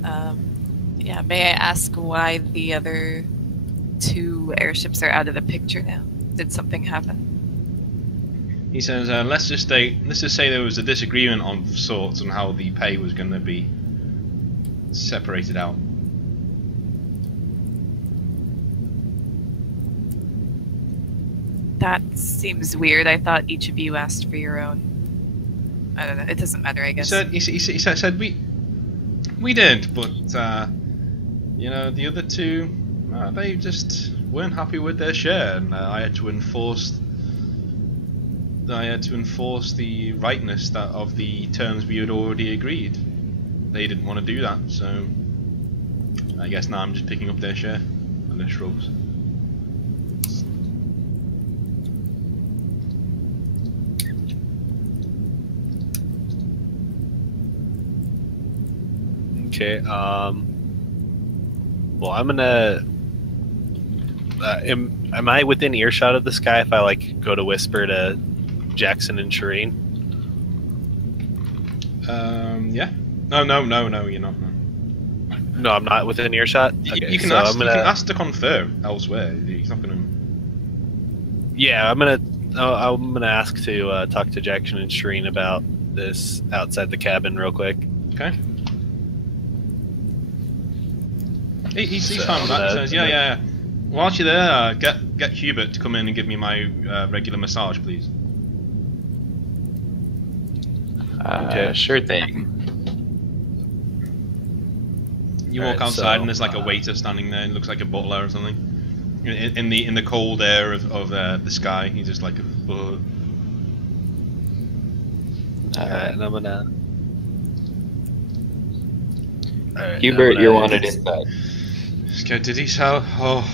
Yeah, may I ask why the other 2 airships are out of the picture now? Did something happen? He says, let's just say there was a disagreement of sorts on how the pay was going to be separated out. That seems weird. I thought each of you asked for your own. I don't know. It doesn't matter, I guess. He said we did, but the other 2, they just weren't happy with their share, and I had to enforce the rightness of the terms we had already agreed. They didn't want to do that, so I guess now I'm just picking up their share and their shrubs. Okay. Well, I'm gonna. Am I within earshot of this guy if I go to whisper to Jackson and Shireen? Yeah. No, you're not. No. No, I'm not within earshot. Okay, You can so ask. I'm gonna, You can ask to confirm elsewhere. He's not gonna. Yeah, I'm gonna ask to talk to Jackson and Shireen about this outside the cabin real quick. Okay. He's So, fine with that. He says, yeah. Whilst you're there, get Hubert to come in and give me my regular massage, please. Okay. Sure thing. You walk Alright, outside so, and there's a waiter standing there. It looks like a butler or something. In the cold air of the sky, he's just like. Alright, and I'm gonna. Alright, Hubert, you're wanted It's- inside. Okay, did he sell? Oh,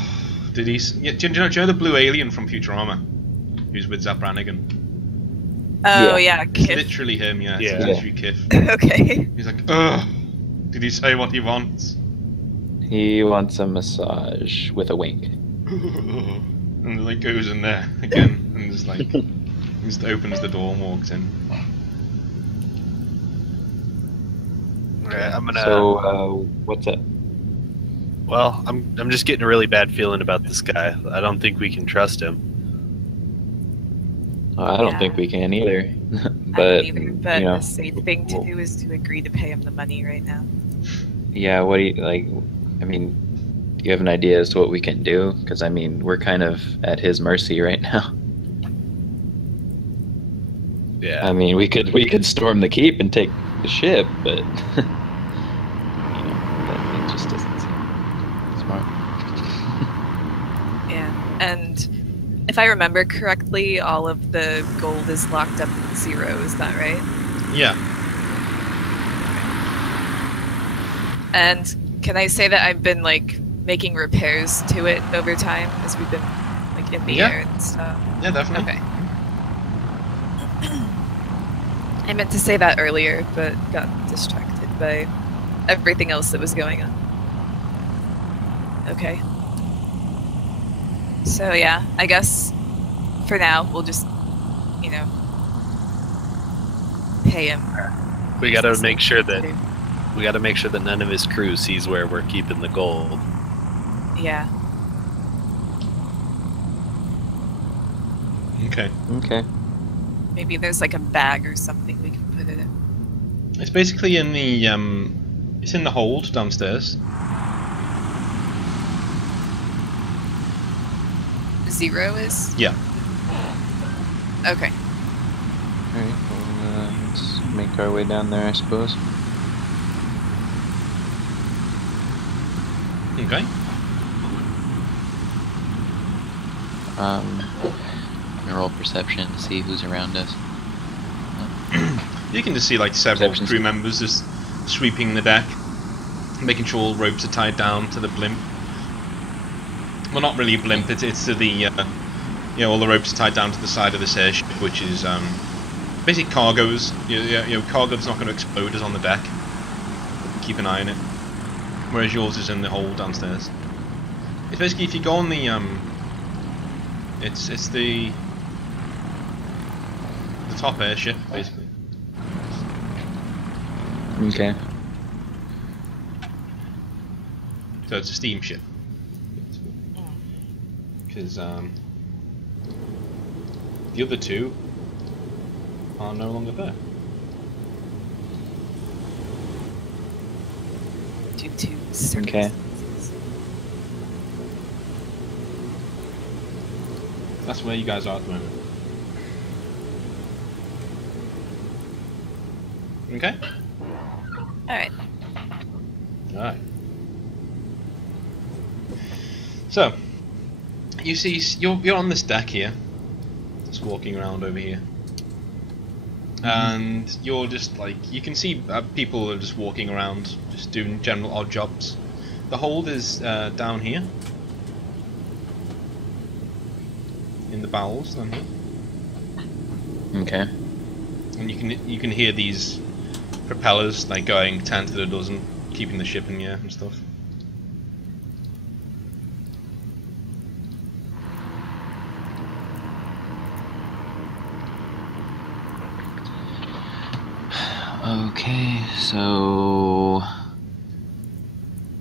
did he? Yeah, do you know the blue alien from Futurama, who's with Zap Brannigan? Oh Yeah. yeah, It's Kif. literally him. Yeah, Yeah. it's literally Kif. Okay. He's like, ugh. Did he say what he wants? He wants a massage with a wink. And like goes in there again and just like just opens the door and walks in. Alright, I'm gonna. So, what's up? Well, I'm just getting a really bad feeling about this guy. I don't think we can trust him. I don't Yeah. think we can either. I but don't either, but you know, the safe thing to do is to agree to pay him the money right now. yeah. What do you like? I mean, do you have an idea as to what we can do? Because I mean, we're kind of at his mercy right now. Yeah. I mean, we could storm the keep and take the ship, but that it just doesn't seem smart. Yeah, and if I remember correctly, all of the gold is locked up in 0. Is that right? Yeah. And can I say that I've been like making repairs to it over time as we've been like in the Yeah. air and stuff? Yeah, definitely. Okay. I meant to say that earlier, but got distracted by everything else that was going on. Okay. So yeah, I guess for now we'll just, you know, pay him. We gotta make sure that to- none of his crew sees where we're keeping the gold. Yeah. Okay. Okay. Maybe there's like a bag or something we can put it in. It's basically in the it's in the hold downstairs. 0 is? Yeah. Okay. All right. Well, let's make our way down there, I suppose. Okay. I'm gonna roll perception to see who's around us. You can just see like several Perception's- crew members just sweeping the deck, making sure all ropes are tied down to the blimp. Well, not really a blimp. It's to the you know, all the ropes are tied down to the side of this airship, which is basically cargoes. You know, cargo that's not going to explode is on the deck. Keep an eye on it. Whereas yours is in the hold downstairs. It's basically if you go on the it's the top airship basically. Okay. So it's a steamship. Because the other two are no longer there. Due to circumstances. That's where you guys are at the moment. Okay? Alright. Alright. So, you see, you're on this deck here, just walking around over here. And you're just like, you can see people are just walking around, just doing general odd jobs. The hold is down here. In the bowels down here. Okay. And you can hear these propellers like going 10 to the dozen, keeping the ship in the air and stuff. Okay, so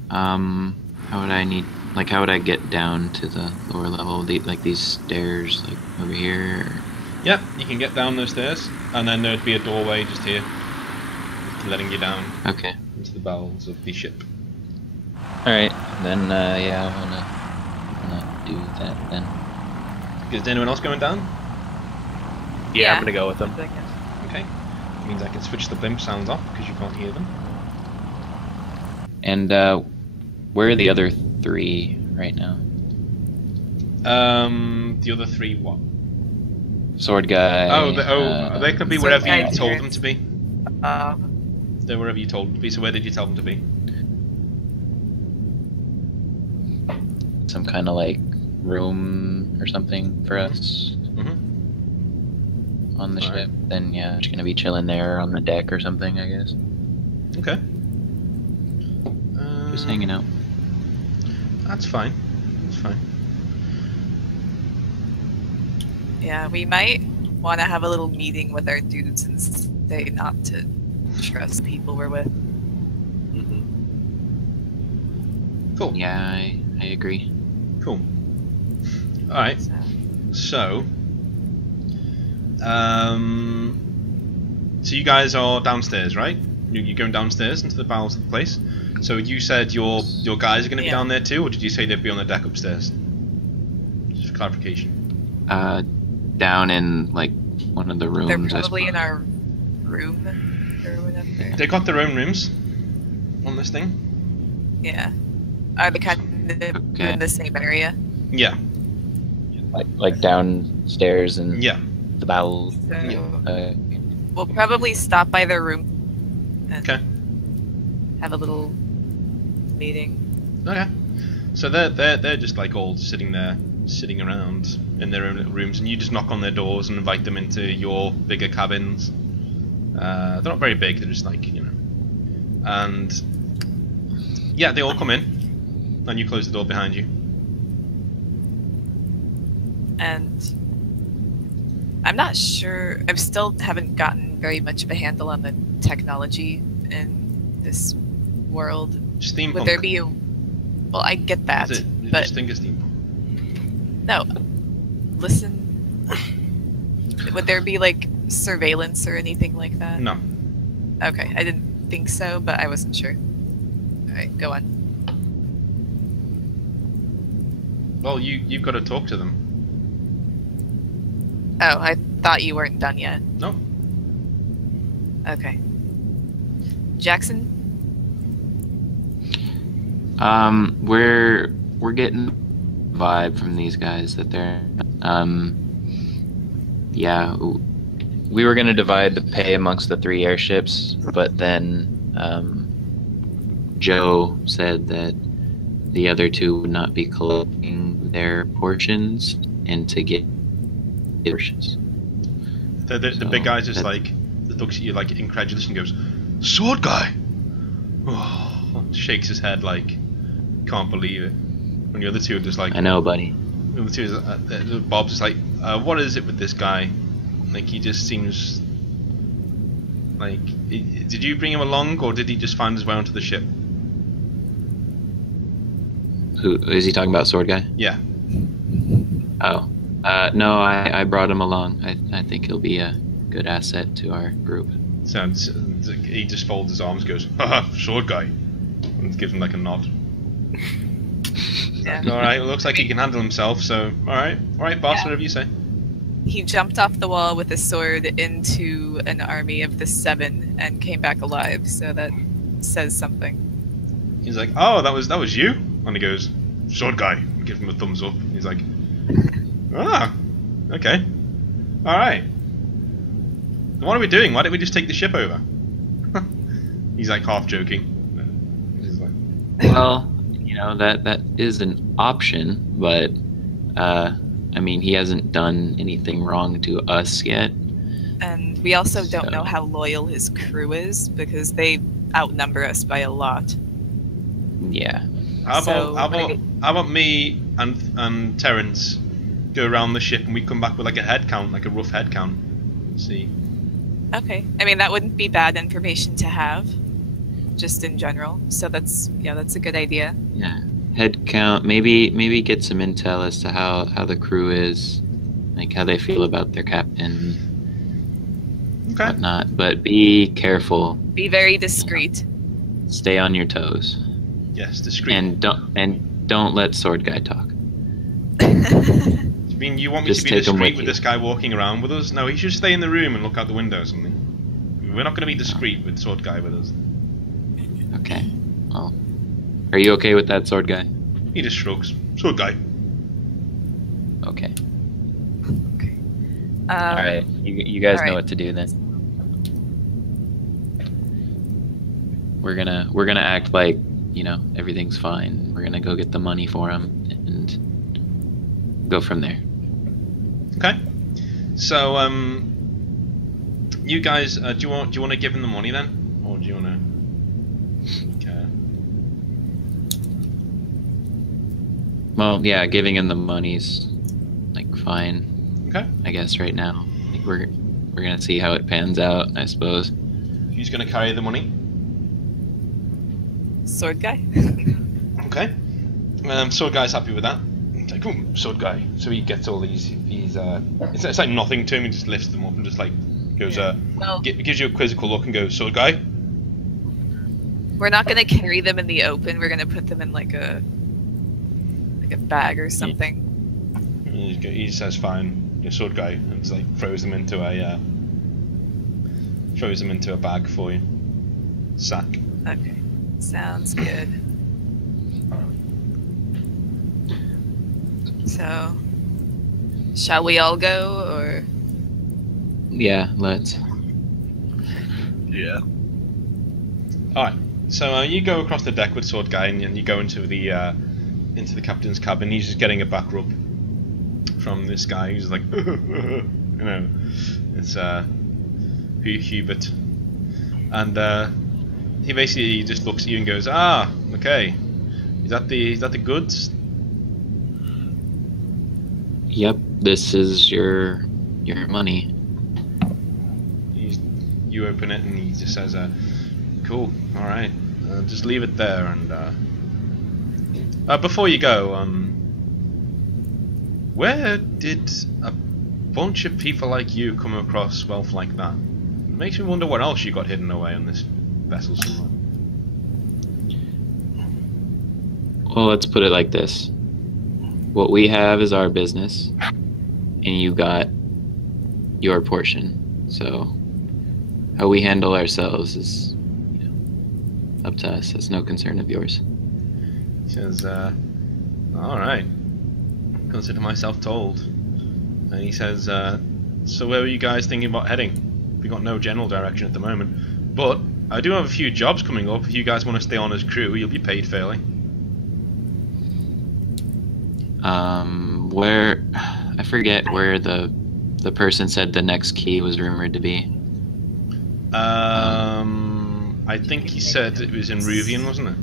how would I get down to the lower level? Like these stairs, like over here? Or? Yeah, you can get down those stairs, and then there'd be a doorway just here, letting you down Okay. into the bowels of the ship. All right, then yeah, I'm gonna do that then. Is anyone else going down? Yeah, I'm gonna go with him. Okay. Means I can switch the blimp sounds off because you can't hear them. And where are the other 3 right now? The other 3 what? Sword guy. They could be Sword wherever guy you told them turns. to be. They're wherever you told them to be. So where did you tell them to be? Some kind of like room or something for us Mm-hmm. on the All ship. Then yeah, just gonna be chilling there on the deck or something, I guess. Okay. Just hanging out. That's fine. That's fine. Yeah, we might want to have a little meeting with our dudes and say not to trust people we're with. Mhm. Cool. Yeah, I agree. Cool. All right. So, So you guys are downstairs, right? You're going downstairs into the bowels of the place. So you said your guys are going to be Yeah. down there too, or did you say they'd be on the deck upstairs? Just for clarification. Down in like one of the rooms. they're I probably in suppose. our room or whatever. They got their own rooms on this thing. Yeah. Are they kind of Okay. in the same area? Yeah. like downstairs and Yeah. the bowels. So Yeah. we'll probably stop by their room and Okay. have a little meeting. Okay. So they're just like all sitting there, sitting around in their own little rooms, and you just knock on their doors and invite them into your bigger cabins. They're not very big. They're just like, you know. And yeah, they all come in, and you close the door behind you. And I'm not sure. I still haven't gotten very much of a handle on the technology in this world. Steampunk. Would there be a? Well, I get that, Is it? You but just think it's steampunk. no. Listen. Would there be like surveillance or anything like that? No. Okay, I didn't think so, but I wasn't sure. All right, go on. Well, you've got to talk to them. Oh, I thought you weren't done yet. No. Okay. Jackson? We're getting vibe from these guys that they're yeah, we were gonna divide the pay amongst the 3 airships, but then Joe said that the other 2 would not be collecting their portions and to get portions. The So big guy's just that- like looks at you like incredulous and goes, "Sword guy!" Oh, shakes his head like can't believe it. And the other 2 are just like, I know, buddy. the other 2 is, Bob's just like, what is it with this guy? Like he just seems like, did you bring him along or did he just find his way onto the ship? Who is he talking about? Sword guy? Yeah. Oh, no, I brought him along. I think he'll be a good asset to our group. So he just folds his arms, goes, "Haha, sword guy," and gives him like a nod. Yeah. All right, it looks like he can handle himself. So all right, boss, Yeah. whatever you say. He jumped off the wall with a sword into an army of the 7 and came back alive, so that says something. He's like, "Oh, that was you," and he goes, "Sword guy," and gives him a thumbs up. He's like, "Ah, okay, all right. What are we doing? Why don't we just take the ship over?" He's like half joking. He's like, Well, you know that is an option, but I mean he hasn't done anything wrong to us yet. And we also don't So- know how loyal his crew is, because they outnumber us by a lot. Yeah. how So, about me and Terrence go around the ship and we come back with like a head count, like a rough head count. See. Okay. I mean, that wouldn't be bad information to have, just in general. So that's a good idea. Yeah. Head count. Maybe get some intel as to how the crew is, like how they feel about their captain, Okay. whatnot. But be careful. Be very discreet. Stay on your toes, Yes, discreet. and don't let sword guy talk. I mean, you want me Just to be take 'em discreet with with you. this guy walking around with us? No, he should stay in the room and look out the window or something. We're not going to be discreet with sword guy with us. Okay. Well, are you okay with that, sword guy? He just shrugs. Sword guy. Okay. All right, you guys all know right. what to do then. We're gonna act like everything's fine. We're gonna go get the money for him and go from there. Okay. So you guys, do you want to give him the money then, or do you want to? Okay. Well, yeah, giving him the money's like fine. Okay. I guess right now. Like we're gonna see how it pans out, I suppose. Who's going to carry the money? Sword guy. Okay. Sword guy's happy with that. It's like, oh, sword guy. So he gets all these. It's like nothing to him. He just lifts them up and just like goes. Well, Gives you a quizzical look and goes, sword guy. we're not gonna carry them in the open. We're gonna put them in like a bag or something. He says, fine. You're sword guy, and just like throws them into a bag for you. Sack. Okay, sounds good. So, shall we all go, or? Yeah, let's. Yeah. All right. So you go across the deck with sword guy, and you go into the captain's cabin. He's just getting a back rub from this guy who's like, it's Hubert, and he basically just looks at you and goes, ah, okay, is that the goods? Yep, this is your money. You open it and he just says, cool, all right, just leave it there, and before you go, where did a bunch of people like you come across wealth like that? It makes me wonder what else you got hidden away on this vessel somewhere. Well, let's put it like this. What we have is our business, and you got your portion. So how we handle ourselves is up to us. It's no concern of yours. He says, alright, consider myself told. And he says, so where were you guys thinking about heading? We got no general direction at the moment, but I do have a few jobs coming up. If you guys want to stay on as crew, you'll be paid fairly. Where I forget where the person said the next key was rumored to be. I think he said it was in Ruvian, wasn't it?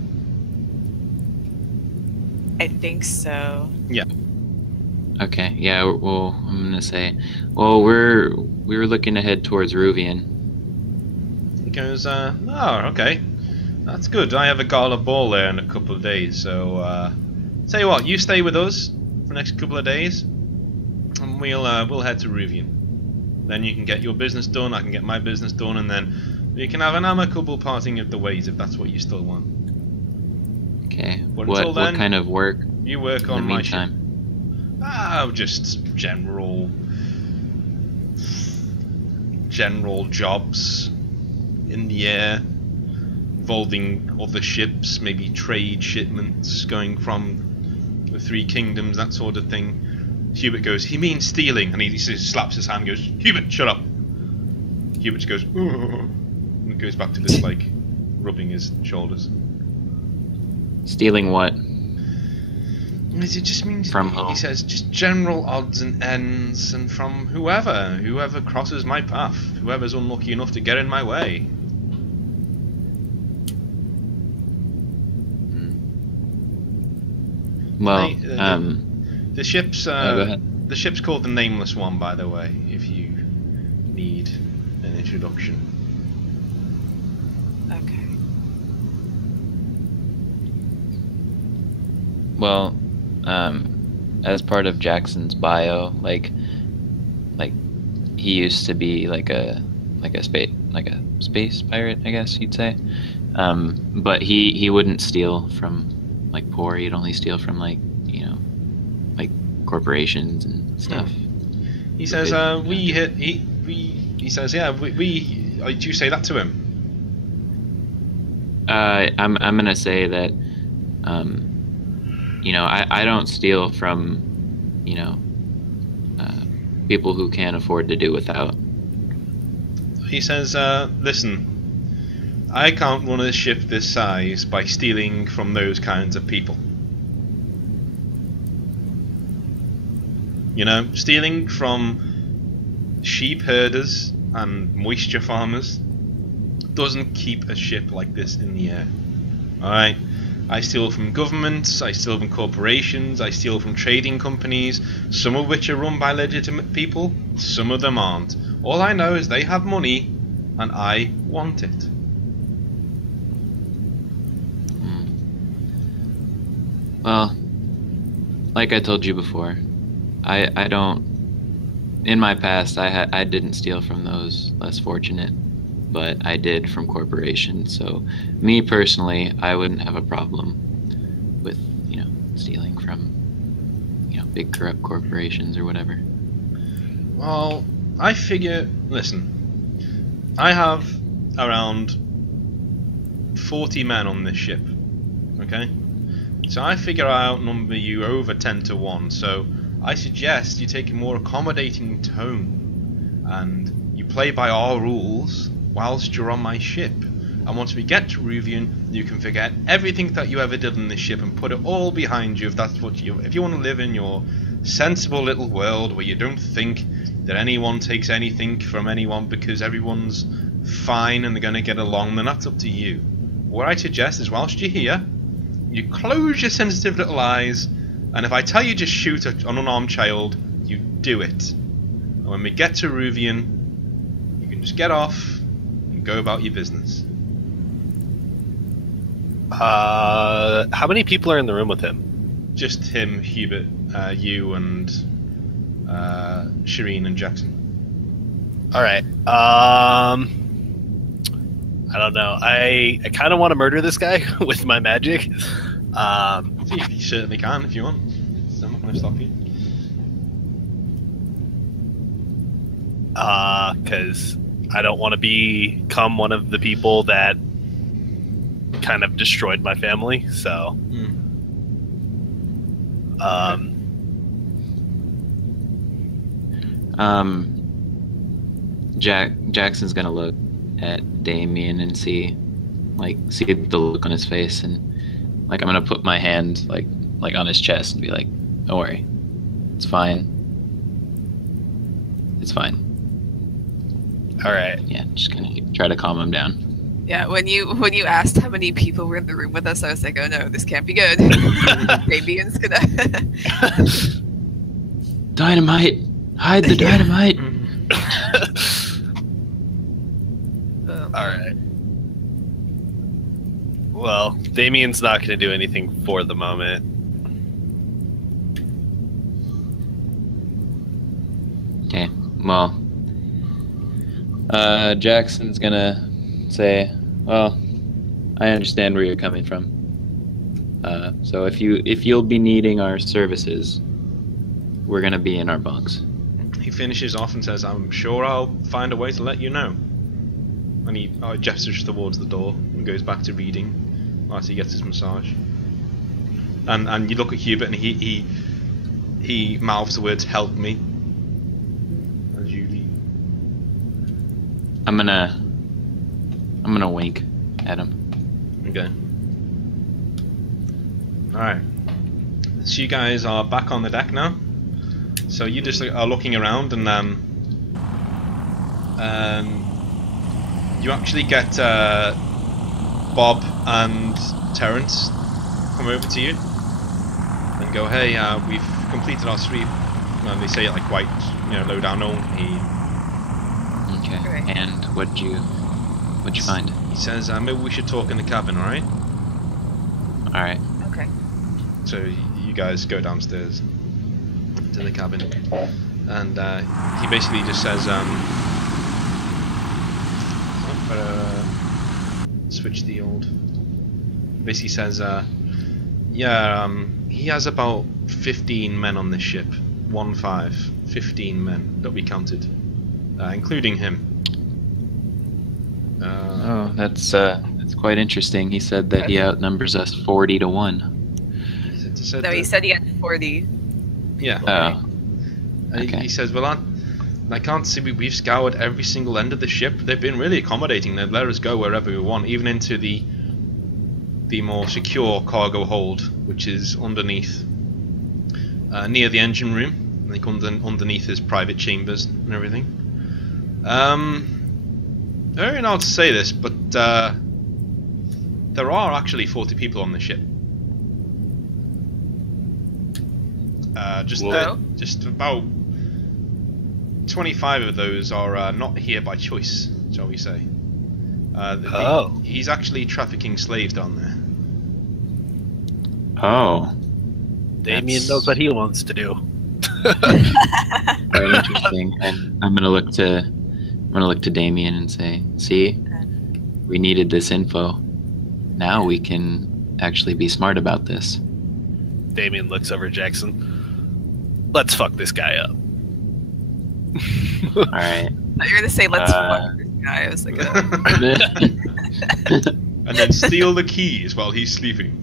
I think so. Yeah. Okay, yeah. Well, I'm gonna say, well, we were looking to head towards Ruvian. He goes, oh, okay, that's good. I have a gala ball there in a couple of days, so tell you what, you stay with us for the next couple of days, and we'll head to Ruvian. Then you can get your business done, I can get my business done, and then we can have an amicable parting of the ways if that's what you still want. Okay. But until then, what kind of work? You work In on the my ship. meantime. Just general jobs in the air, involving other ships, maybe trade shipments going from the Three Kingdoms, that sort of thing. Hubert goes, he means stealing, and he just slaps his hand and goes, Hubert, shut up. Hubert just goes, "Ugh," and goes back to this, like, rubbing his shoulders. Stealing what? It just means, From he whom? says, just general odds and ends, and from whoever crosses my path, whoever's unlucky enough to get in my way. Well, Hey, the ship's go ahead. the ship's called the Nameless One, by the way, if you need an introduction. Okay. Well, as part of Jackson's bio, like he used to be like a space pirate, I guess you'd say. But he wouldn't steal from like poor. He'd only steal from like corporations and stuff. He says, Okay. he says, yeah, do you say that to him? I'm gonna say that I don't steal from people who can't afford to do without. He says, listen, I can't run a ship this size by stealing from those kinds of people. You know, stealing from sheep herders and moisture farmers doesn't keep a ship like this in the air. Alright? I steal from governments, I steal from corporations, I steal from trading companies, some of which are run by legitimate people, some of them aren't. All I know is they have money, and I want it. Well, like I told you before, I don't. In my past, I didn't steal from those less fortunate, but I did from corporations. So, me personally, I wouldn't have a problem with stealing from big corrupt corporations or whatever. Well, I figure. Listen, I have around 40 men on this ship. Okay, so I figure I outnumber you over 10 to 1. So I suggest you take a more accommodating tone and you play by our rules whilst you're on my ship. And once we get to Ruvian, you can forget everything that you ever did on this ship and put it all behind you if that's what if you want to live in your sensible little world where you don't think that anyone takes anything from anyone because everyone's fine and they're going to get along, then that's up to you. What I suggest is whilst you're here, you close your sensitive little eyes, and if I tell you just shoot an unarmed child, you do it. And when we get to Ruvian, you can just get off and go about your business. How many people are in the room with him? Just him, Hubert, you, and Shireen and Jackson. All right. I don't know. I kind of want to murder this guy with my magic. You certainly can if you want. I'm not going to stop you. Because I don't want to become one of the people that kind of destroyed my family. So, Jackson's gonna look at Damien and see the look on his face, and I'm gonna put my hand like on his chest and be like, "Don't worry, it's fine. It's fine." All right. Yeah, just gonna try to calm him down. Yeah, when you asked how many people were in the room with us, I was like, oh no, this can't be good. Damien's gonna Dynamite! Hide the dynamite! All right. Well, Damien's not going to do anything for the moment. Okay, well, Jackson's gonna say, well, I understand where you're coming from. So if you'll be needing our services, we're gonna be in our bunks. He finishes off and says, I'm sure I'll find a way to let you know. And he gestures towards the door and goes back to reading whilst he gets his massage. And you look at Hubert and he mouths the words, help me. As you leave. I'm gonna wink at him. Okay. Alright. So you guys are back on the deck now. So you just are looking around and you actually get Bob and Terrence come over to you and go, hey, we've completed our sweep. And they say it like quite, low down, no one can hear you. Okay. Right. And what'd you find? He says, maybe we should talk in the cabin, alright? Alright. Okay. So you guys go downstairs to the cabin, and he basically just says, switch the old. Basically says, he has about 15 men on this ship. 15 men that we counted, including him. Oh, that's quite interesting. He said that he outnumbers us 40 to 1. No, he said he had 40. Yeah. Oh. Okay. He says, well, I can't see we've scoured every single end of the ship. They've been really accommodating. They've let us go wherever we want, even into the more secure cargo hold, which is underneath, near the engine room, like underneath his private chambers and everything. Very hard to say this, but there are actually 40 people on the ship. Just about 25 of those are not here by choice, shall we say. He's actually trafficking slaves down there. Oh. Damien knows what he wants to do. Very interesting. And I'm gonna look to Damien and say, see, we needed this info. Now we can actually be smart about this. Damien looks over at Jackson. Let's fuck this guy up. All right. You're gonna say let's fuck this guy. I was like, And then steal the keys while he's sleeping.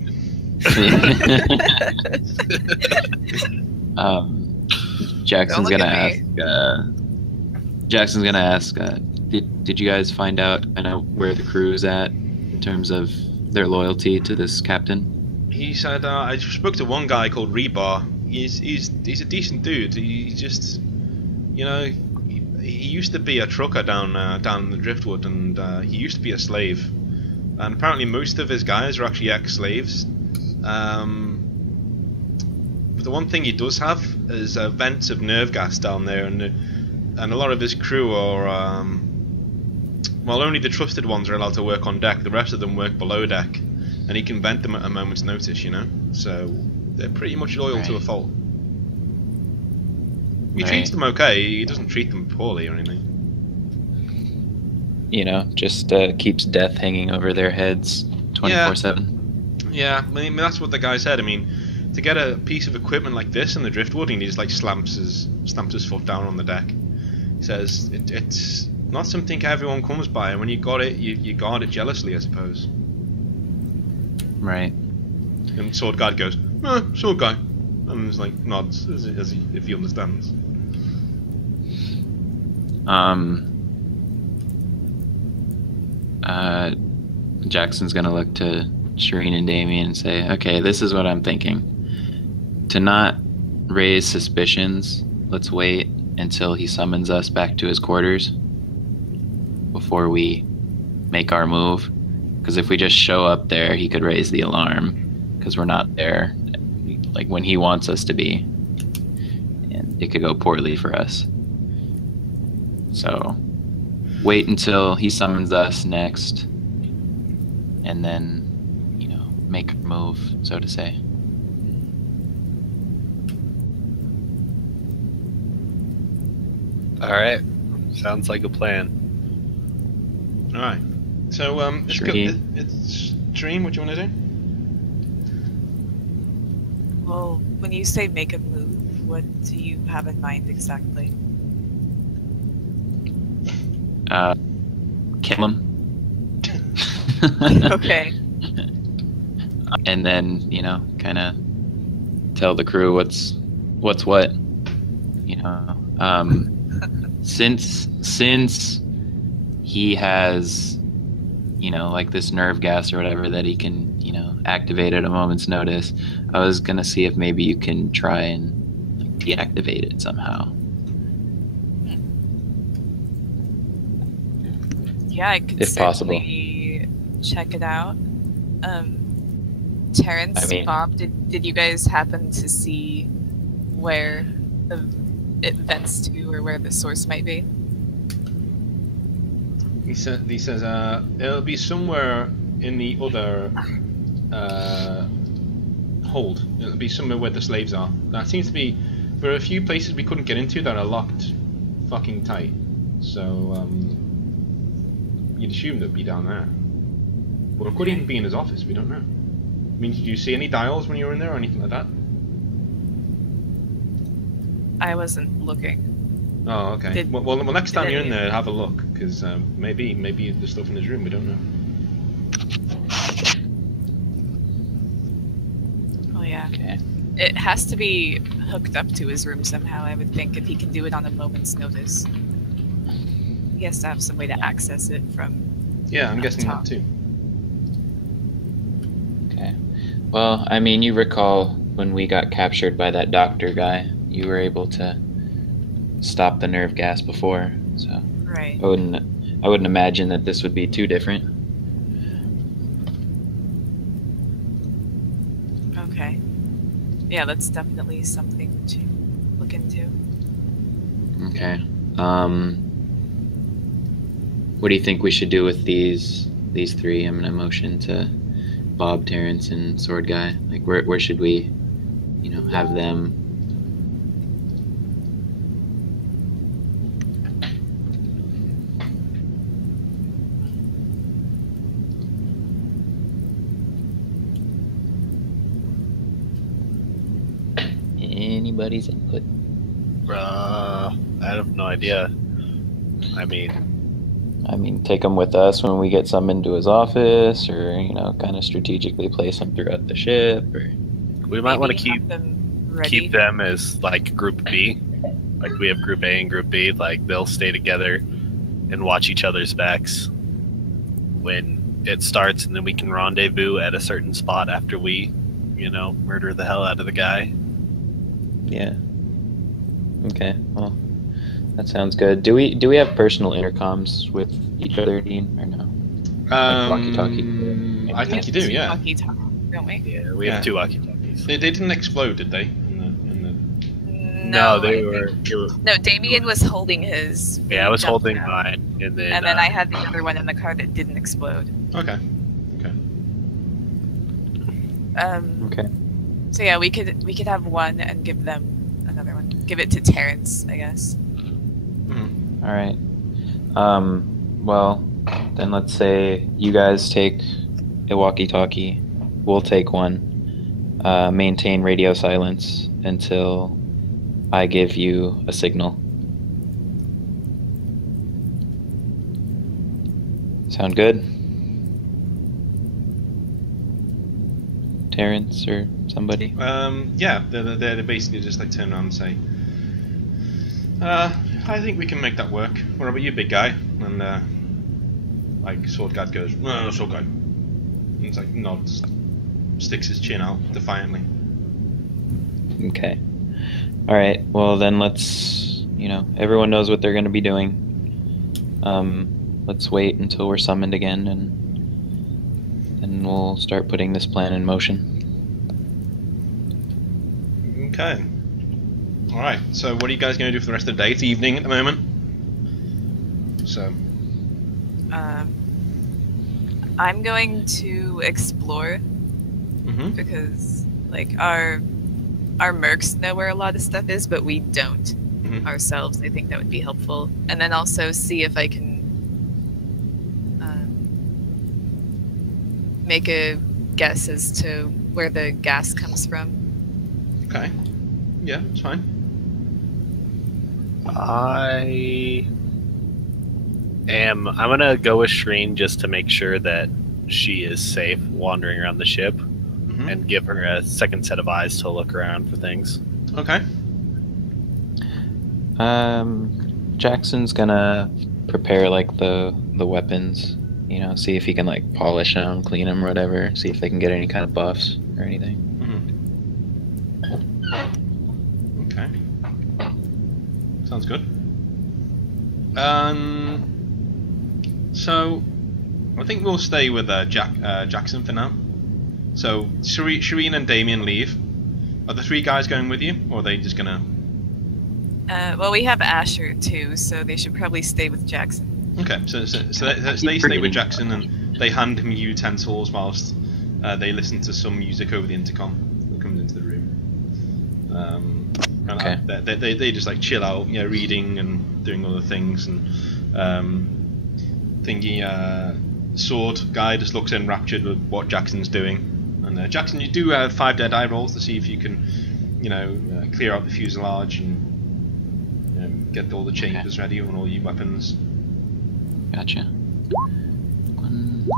Jackson's gonna ask. Did you guys find out where the crew's at in terms of their loyalty to this captain? He said, I spoke to one guy called Rebar. He's a decent dude. He just, you know, he used to be a trucker down in the Driftwood, and he used to be a slave. And apparently most of his guys are actually ex-slaves. But the one thing he does have is vents of nerve gas down there, and a lot of his crew are, well, only the trusted ones are allowed to work on deck. The rest of them work below deck, and he can vent them at a moment's notice, you know. So they're pretty much loyal to a fault. He treats them okay. He doesn't treat them poorly or anything. You know, just keeps death hanging over their heads 24/7. Yeah, I mean that's what the guy said. I mean, to get a piece of equipment like this in the Driftwood, he just like stamps his foot down on the deck. He says it's not something everyone comes by, and when you got it, you guard it jealously, I suppose. Right. And Sword Guard goes, Sword Guy, and he's like nods as if he understands. Jackson's gonna look to Shireen and Damien and say, okay, this is what I'm thinking. To not raise suspicions, let's wait until he summons us back to his quarters before we make our move. Because if we just show up there, he could raise the alarm because we're not there like when he wants us to be. And it could go poorly for us. So wait until he summons us next, and then, you know, make a move, so to say. All right, sounds like a plan. All right. So let's go. It's Dream. What do you want to do? well, when you say make a move, what do you have in mind exactly? Kill him. Okay. And then, you know, kind of tell the crew what's what. You know, since he has, you know, like this nerve gas or whatever that he can, you know, activate at a moment's notice, I was gonna see if maybe you can try and like, deactivate it somehow. Yeah, I could If possible. certainly check it out. Terrence, I mean- Bob, did you guys happen to see where it vents to, or where the source might be? He says it'll be somewhere in the other hold. It'll be somewhere where the slaves are. That seems to be. There are a few places we couldn't get into that are locked, fucking tight. So you'd assume they'd be down there. Or it could even be in his office. We don't know. I mean, did you see any dials when you were in there or anything like that? I wasn't looking. Oh, okay. Well, next time you're in there, have a look, because maybe there's stuff in his room. We don't know. Oh yeah. Okay. has to be hooked up to his room somehow, I would think, if he can do it on a moment's notice. He has to have some way to access it from Yeah, I'm guessing top. that too. Okay. Well, I mean, you recall when we got captured by that doctor guy, you were able to stop the nerve gas before, so Right. I wouldn't imagine that this would be too different. Okay. Yeah, that's definitely something to look into. Okay. What do you think we should do with these three? I'm gonna motion to Bob, Terrence, and Sword Guy. Like, where should we, have them? Anybody's input? I have no idea. I mean, Take them with us when we get summoned to his office, or kind of strategically place them throughout the ship, or we might want to Maybe have them ready. keep them as like Group B. Like we have Group A and Group B. Like they'll stay together and watch each other's backs when it starts, and then we can rendezvous at a certain spot after we, murder the hell out of the guy. yeah. Okay, well, that sounds good. Do we have personal intercoms with each other, Dean, or no? walkie-talkie? I think you do, yeah. Walkie-talkie, don't we? Yeah, we have two walkie-talkies. They didn't explode, did they? In No, I they think- were. No, Damien was holding his. Yeah, I was jump holding pad, mine, and then and then I had the other one in the car that didn't explode. the... Okay. Okay. So yeah, we could have one and give them another one. Give it to Terrence, I guess. Mhm. All right. Well, then let's say you guys take a walkie-talkie. We'll take one. Maintain radio silence until I give you a signal. Sound good? Terrence or somebody? Yeah, they're basically just like turn around and say, I think we can make that work. What about you, big guy? And like Sword Guy goes, no, Sword Guy. And it's like nods, sticks his chin out defiantly. Okay. All right. Well, then let's, everyone knows what they're going to be doing. Let's wait until we're summoned again, and then we'll start putting this plan in motion. Okay. All right. So what are you guys going to do for the rest of the day? It's evening at the moment. So. I'm going to explore Mm-hmm. because like our mercs know where a lot of stuff is, but we don't Mhm. ourselves. I think that would be helpful, and then also see if I can make a guess as to where the gas comes from. Okay. Yeah, it's fine. I'm gonna go with Shreen just to make sure that she is safe wandering around the ship, Mm-hmm. and give her a second set of eyes to look around for things. Okay. Jackson's gonna prepare like the weapons, see if he can like polish them, clean them, or whatever. See if they can get any kind of buffs or anything. Mm-hmm. Okay. Sounds good. So I think we'll stay with Jackson for now. So Shireen and Damien leave. Are the three guys going with you, or are they just gonna? Well, we have Asher too, so they should probably stay with Jackson. Okay, so they stay with Jackson and they hand him utensils whilst they listen to some music over the intercom that comes into the room. Okay. They just like chill out, reading and doing other things, and Sword Guy just looks enraptured with what Jackson's doing. And Jackson, you do have 5 dead eye rolls to see if you can, clear out the fuselage and get all the chambers ready and all your weapons. Gotcha. 1,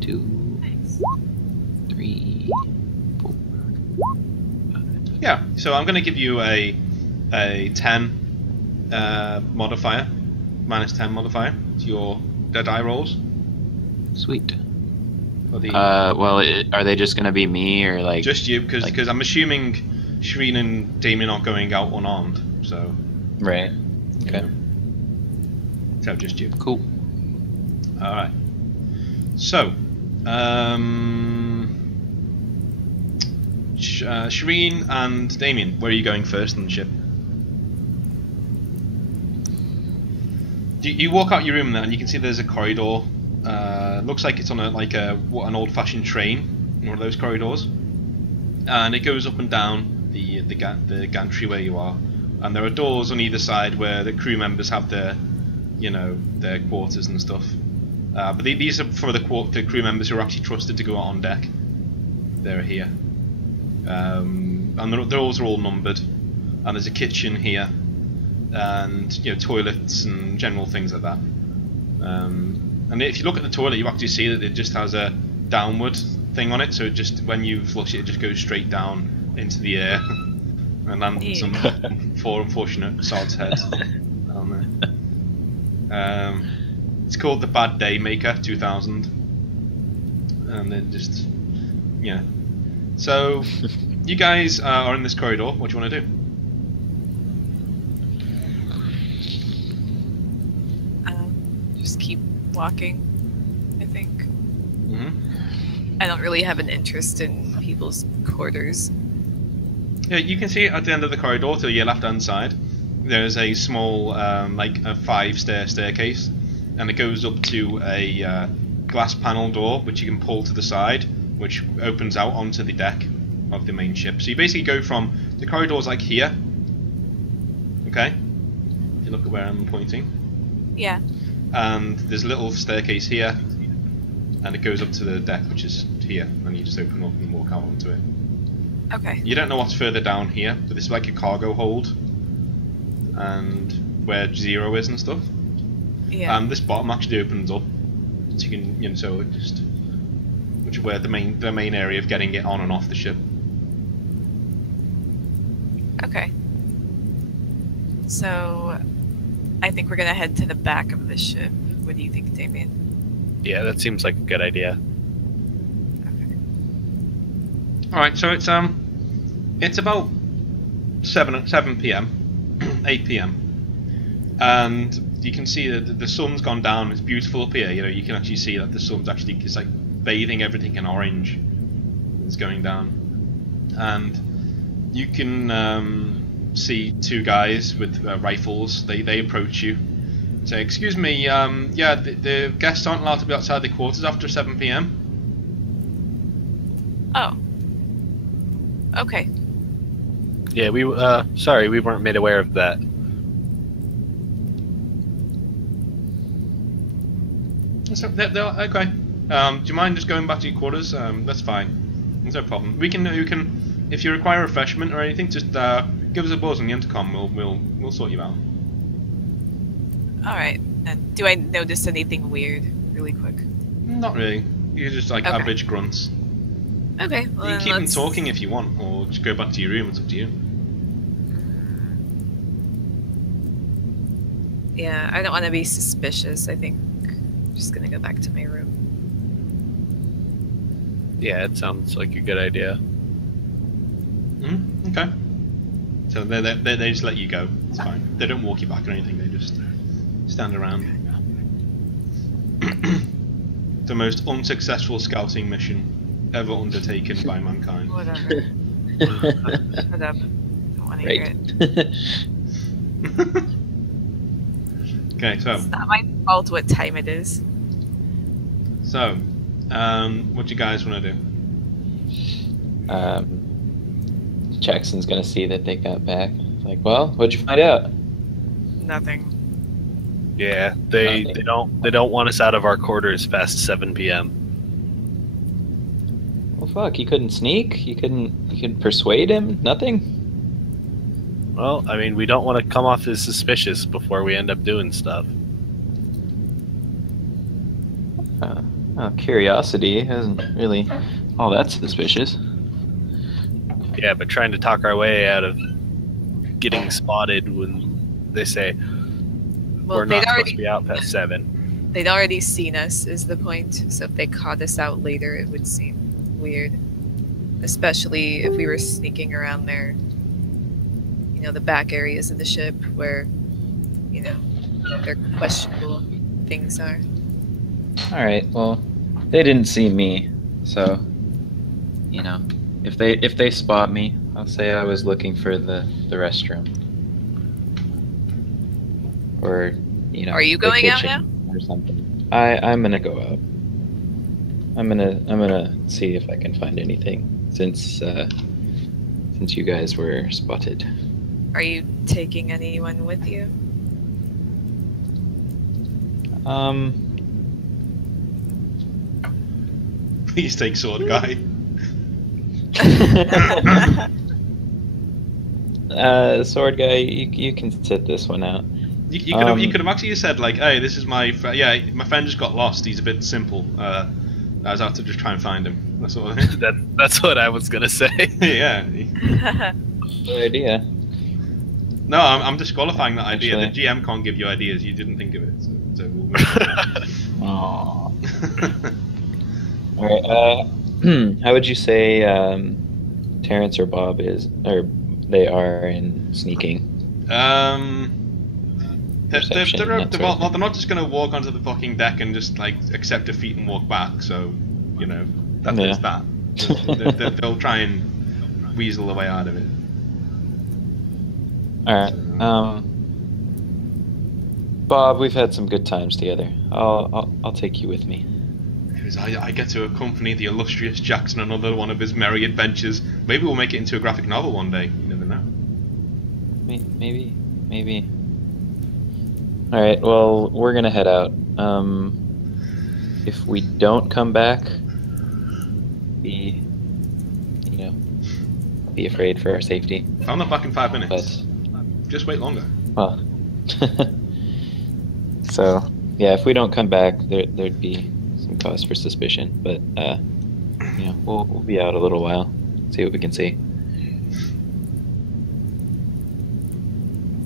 2, 3, 4. Yeah. So I'm going to give you a 10 modifier, -10 modifier to your dead eye rolls. Sweet. For the Well, are they just gonna be me or like? just you, because like- I'm assuming Shireen and Damien aren't going out unarmed. So. Right. Okay. Yeah. So just you. Cool. All right. So, Shireen and Damien, where are you going first on the ship? You walk out your room there, and you can see there's a corridor. Looks like it's on an old-fashioned train in one of those corridors, and it goes up and down the gantry where you are. And there are doors on either side where the crew members have their quarters and stuff. But these are for the crew members who are actually trusted to go out on deck. They're here. And the doors are all numbered. And there's a kitchen here. And toilets and general things like that. And if you look at the toilet, you actually see that it just has a downward thing on it. So when you flush it, it just goes straight down into the air. And lands on some four unfortunate sod's heads down there. It's called the Bad Day Maker 2000, and then just So you guys are in this corridor. What do you want to do? Just keep walking, I think. Mm-hmm. I don't really have an interest in people's quarters. Yeah, you can see at the end of the corridor to your left-hand side, there's a small, like a 5-stair staircase, and it goes up to a glass panel door which you can pull to the side, which opens out onto the deck of the main ship. So you basically go from the corridors like here. Okay, if you look at where I'm pointing. Yeah. And there's a little staircase here, and it goes up to the deck, which is here, and you just open up and walk out onto it. Okay. You don't know what's further down here, but this is like a cargo hold, and where Zero is and stuff. Yeah. This bottom actually opens up, so you can, so it just, which is where the main area of getting it on and off the ship. Okay. So, I think we're gonna head to the back of the ship. What do you think, Damien? Yeah, that seems like a good idea. Okay. All right, so it's about 7 p.m., 8 p.m., and you can see that the sun's gone down. It's beautiful up here. You can actually see that the sun's actually it's like bathing everything in orange. It's going down, and you can see two guys with rifles. They approach you, say, "Excuse me, yeah, the guests aren't allowed to be outside the quarters after 7 p.m." Oh. Okay. Yeah, sorry, we weren't made aware of that. So they're okay. Do you mind just going back to your quarters? That's fine. There's no problem. We can if you require refreshment or anything, just give us a buzz on the intercom. We'll sort you out. All right. And do I notice anything weird, really quick? Not really. You're just like Okay. average grunts. Okay. Well, You then can keep them let's- talking if you want, or just go back to your room. It's up to you. Yeah, I don't want to be suspicious. I think I'm just gonna go back to my room. Yeah, it sounds like a good idea. Okay. So they just let you go. It's fine. They don't walk you back or anything. They just stand around. The most unsuccessful scouting mission ever undertaken by mankind. Whatever. Shut up. Don't want to hear Right. it. Okay, so It's not my fault what time it is. what do you guys want to do? Jackson's gonna see that they got back. Like, well, what'd you find out? Nothing. Yeah, they don't want us out of our quarters past 7 p.m. Well, fuck, you couldn't sneak? You couldn't persuade him? Nothing? Well, I mean, we don't want to come off as suspicious before we end up doing stuff. Curiosity isn't really all that suspicious. Yeah, but trying to talk our way out of getting spotted when they say Well, we're not supposed to be out past 7. they'd already seen us, is the point. So if they caught us out later, it would seem weird. Especially if we were sneaking around their, the back areas of the ship where, their questionable things are. All right. Well, they didn't see me, so if they spot me, I'll say I was looking for the restroom, or Are you the going out kitchen or something. I'm gonna go out. I'm gonna see if I can find anything since you guys were spotted. Are you taking anyone with you? Please take sword guy. Sword guy, you can sit this one out. You could have actually said like, hey, this is my my friend just got lost. He's a bit simple. I was out to just try and find him. That sort of thing. That's what I was gonna say. Yeah. Good idea. No, I'm disqualifying that idea. Actually. The GM can't give you ideas. You didn't think of it. So we'll Aww. All right. How would you say Terrence or Bob they are in sneaking? Perception, they're that sort of thing. not just going to walk onto the fucking deck and just like accept defeat and walk back. So that Yeah. is that. They'll try and weasel the way out of it. All right. Bob, we've had some good times together. I'll take you with me. Because I get to accompany the illustrious Jackson on another one of his merry adventures. Maybe we'll make it into a graphic novel one day. You never know. Maybe. All right. Well, we're gonna head out. If we don't come back, be afraid for our safety. I'm not back in 5 minutes. But Just wait longer. well, so yeah, if we don't come back, there'd be some cause for suspicion. But we'll be out a little while, see what we can see.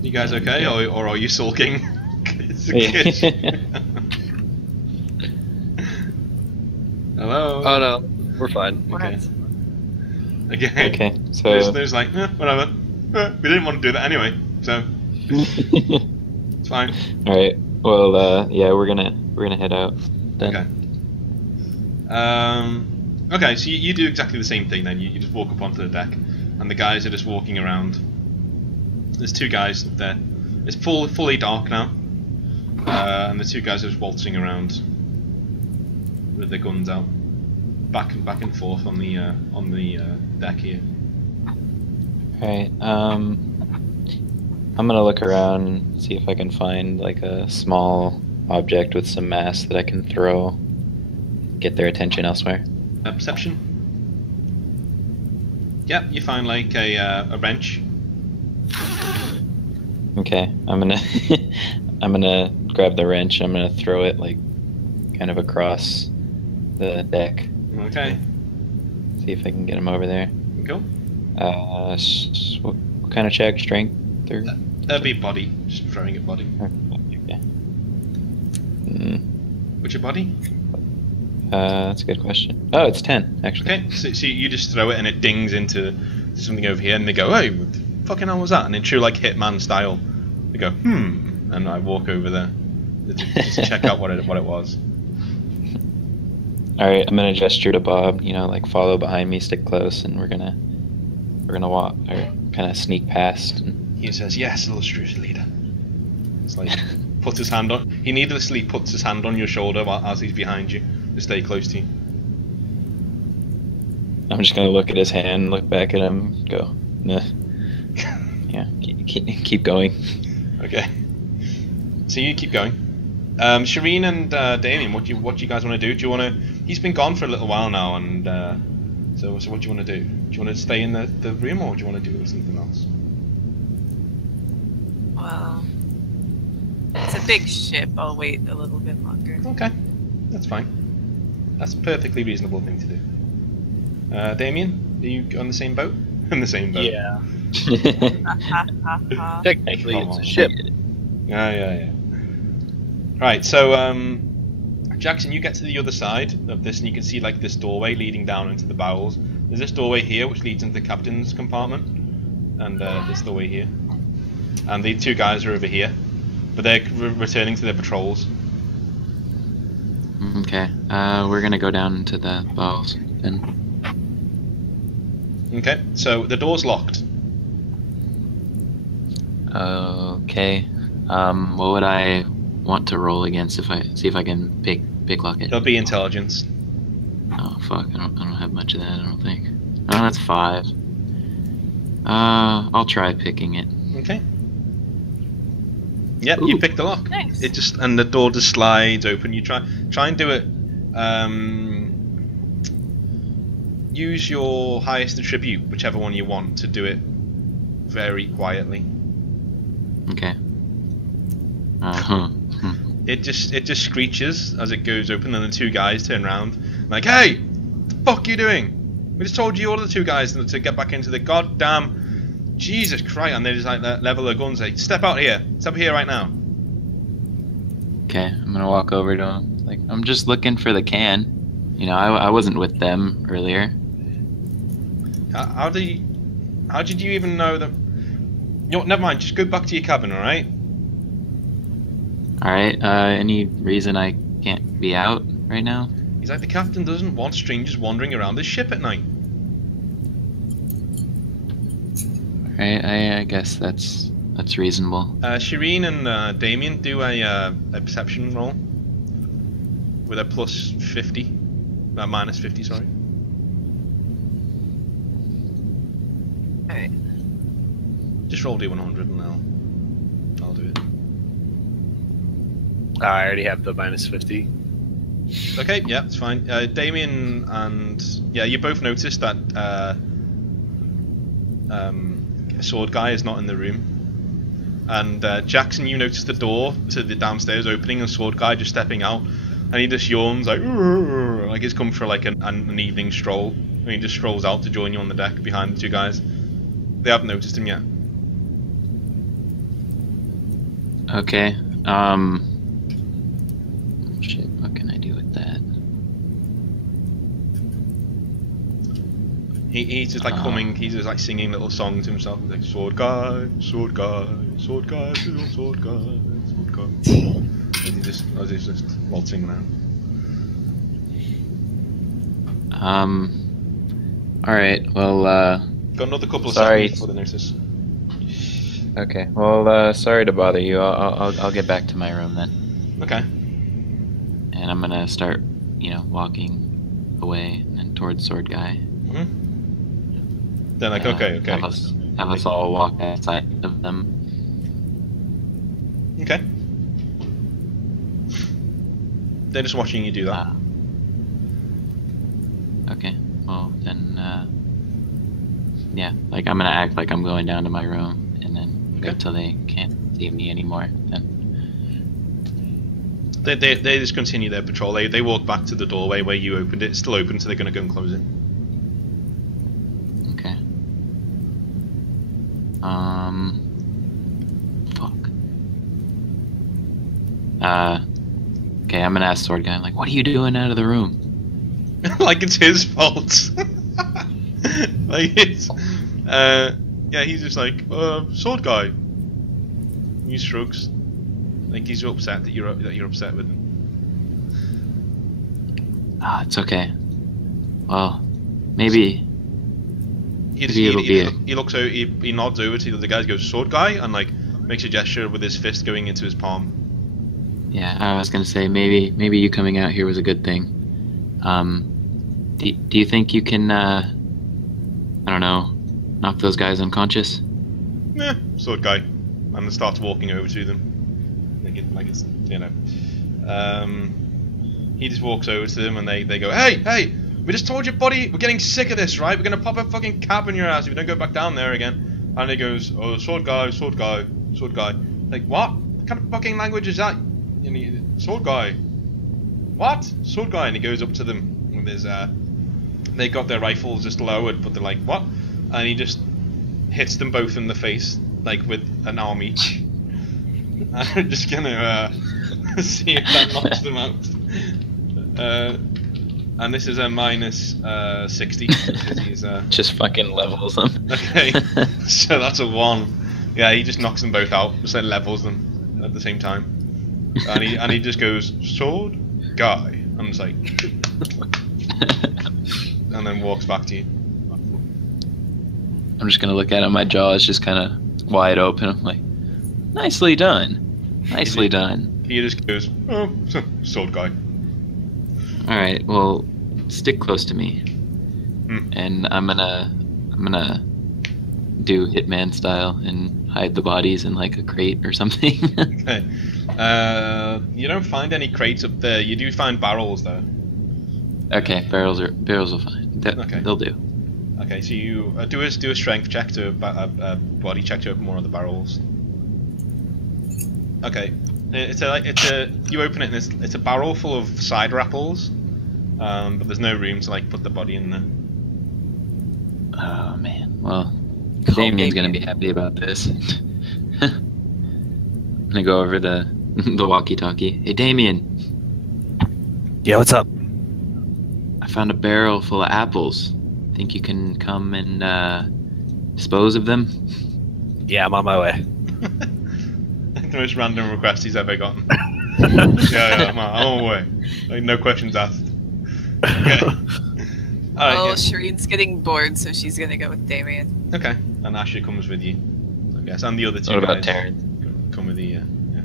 You guys okay, or are you sulking? It's a Yeah. kid. Hello. Oh no, we're fine. Okay. Okay. Okay, so There's like, whatever. We didn't want to do that anyway, so it's fine. all right. Well, yeah, we're gonna head out then. Okay. Okay, so you do exactly the same thing then. You just walk up onto the deck, and the guys are just walking around. There's 2 guys up there. It's fully dark now, and the 2 guys are just waltzing around with their guns out, back and forth on the deck here. Alright, I'm gonna look around, see if I can find like a small object with some mass that I can throw, get their attention elsewhere. Perception. Yep, you find like a wrench. Okay, I'm gonna grab the wrench. I'm gonna throw it like kind of across the deck. Okay. See if I can get him over there. Cool. What kind of check? Strength? Or... That'd be body. Just throwing at body. Okay. What's your body? That's a good question. Oh, it's 10 actually. Okay, so you just throw it and it dings into something over here, and they go, "Hey, what the fucking hell was that?" And in true like Hitman style, they go, and I walk over there just to check out what it was. All right, I'm gonna gesture to Bob. Like follow behind me, stick close, and we're gonna walk or kind of sneak past. And... He says, "Yes, illustrious leader." It's like puts his hand on. He needlessly puts his hand on your shoulder as he's behind you to stay close to you. I'm just gonna look at his hand, look back at him, go, nah. Yeah, keep going. Okay. So you keep going. Shireen and Damien, what do you guys want to do? Do you want to? He's been gone for a little while now, and so what do you want to do? Do you want to stay in the room, or do you want to do something else? Well, it's a big ship. I'll wait a little bit longer. Okay, that's fine. That's a perfectly reasonable thing to do. Damien, are you on the same boat? in the same boat. Yeah. Ha ha ha. Technically, Come it's a on. ship. Yeah. Right, so Jackson, you get to the other side of this, and you can see like this doorway leading down into the bowels. There's this doorway here, which leads into the captain's compartment, and this doorway here. And the two guys are over here, but they're returning to their patrols. Okay. We're gonna go down into the bowels then. Okay, so the door's locked. Okay. What would I want to roll against if I see if I can pick lock it? It'll be intelligence. Oh fuck! I don't have much of that. I don't think. Oh, that's 5. I'll try picking it. Okay. Yep, Ooh. you pick the lock. Nice. It just and the door just slides open. You try and do it. Use your highest attribute, whichever one you want, to do it very quietly. Okay. Uh-huh. It just screeches as it goes open, and the two guys turn around like, "Hey, what the fuck are you doing? We just told you all the two guys to get back into the goddamn Jesus Christ!" And they just like level their guns, like, "Step out here! Step here right now!" Okay, I'm gonna walk over to him. Like, I'm just looking for the can. You know, I wasn't with them earlier. How did you even know that? You know what, never mind. Just go back to your cabin, all right? All right. Any reason I can't be out right now? He's like, the captain doesn't want strangers wandering around the ship at night. All right. I guess that's reasonable. Shireen and Damien do a perception roll with a plus 50, minus 50, sorry. Alright. Just roll D100 and I'll do it. I already have the minus 50. Okay, yeah, it's fine. Damien and you both noticed that sword guy is not in the room, and Jackson, you noticed the door to the downstairs opening and sword guy just stepping out, and he just yawns like he's come for like an evening stroll, and he just strolls out to join you on the deck behind the two guys. They haven't noticed him yet. Okay. Shit. What can I do with that? He's just like humming. He's just like singing little songs to himself. He's like, sword guy, sword guy, sword guy, sword guy, sword guy. As he's just waltzing around. All right. Well. Got another couple of Sorry. seconds before the notice. Okay. Well. Sorry to bother you. I'll get back to my room then. Okay. And I'm gonna start, walking away and towards sword guy. Then like, okay. Have us all walk outside of them. Okay. They're just watching you do that. Okay. Well then, like I'm gonna act like I'm going down to my room, and then go Okay. till they can't see me anymore. Then. They just continue their patrol. They walk back to the doorway where you opened it. It's still open, so they're going to go and close it. Okay. Fuck. Okay, I'm gonna ask sword guy. I'm like, what are you doing out of the room? Like it's his fault. Like it's, he's just like, sword guy. He shrugs. Like he's upset that you're upset with him. It's okay. Well, maybe He looks out. He nods over to the other guys. Goes, sword guy, and like makes a gesture with his fist going into his palm. Yeah, I was gonna say maybe you coming out here was a good thing. Do you think you can I don't know, knock those guys unconscious? Yeah, sword guy, and then starts walking over to them. Like it's he just walks over to them and they go, hey, we just told you, buddy, we're getting sick of this, right? We're gonna pop a fucking cap in your ass if you don't go back down there again. And he goes, oh, sword guy. Like, what? What kind of fucking language is that? And he, sword guy. What? Sword guy. And he goes up to them with his, they got their rifles just lowered, but they're like, what? and he just hits them both in the face, like with an arm each. I'm just gonna see if that knocks them out. And this is a minus 60. Because he's, Just fucking levels them. okay, so that's a 1. Yeah, he just knocks them both out, just then levels them at the same time. And he just goes, sword guy. I'm just like, and then walks back to you. I'm just gonna look at him. My jaw is just kind of wide open. I'm like, nicely done, nicely done. He just goes, oh, sword guy. All right, well, stick close to me, Hmm. and I'm gonna do Hitman style and hide the bodies in like a crate or something. Okay. You don't find any crates up there. You do find barrels though. Okay, barrels will fine. Okay. They'll do. Okay, so you do a strength check to a body check to open one of the barrels. Okay, it's a you open it and it's a barrel full of cider apples, but there's no room to like put the body in there. Oh man. Well, Damien's gonna be happy about this. I'm gonna go over the walkie-talkie. Hey Damien, Yeah, what's up? I found a barrel full of apples. Think you can come and dispose of them? Yeah, I'm on my way. The most random request he's ever gotten. yeah, I'm on my way. Like, no questions asked. Okay. Oh, Yeah. Shireen's getting bored, so she's gonna go with Damien. Okay, and Asher comes with you, I guess, and the other two What about guys Terrence? come with you. Yeah.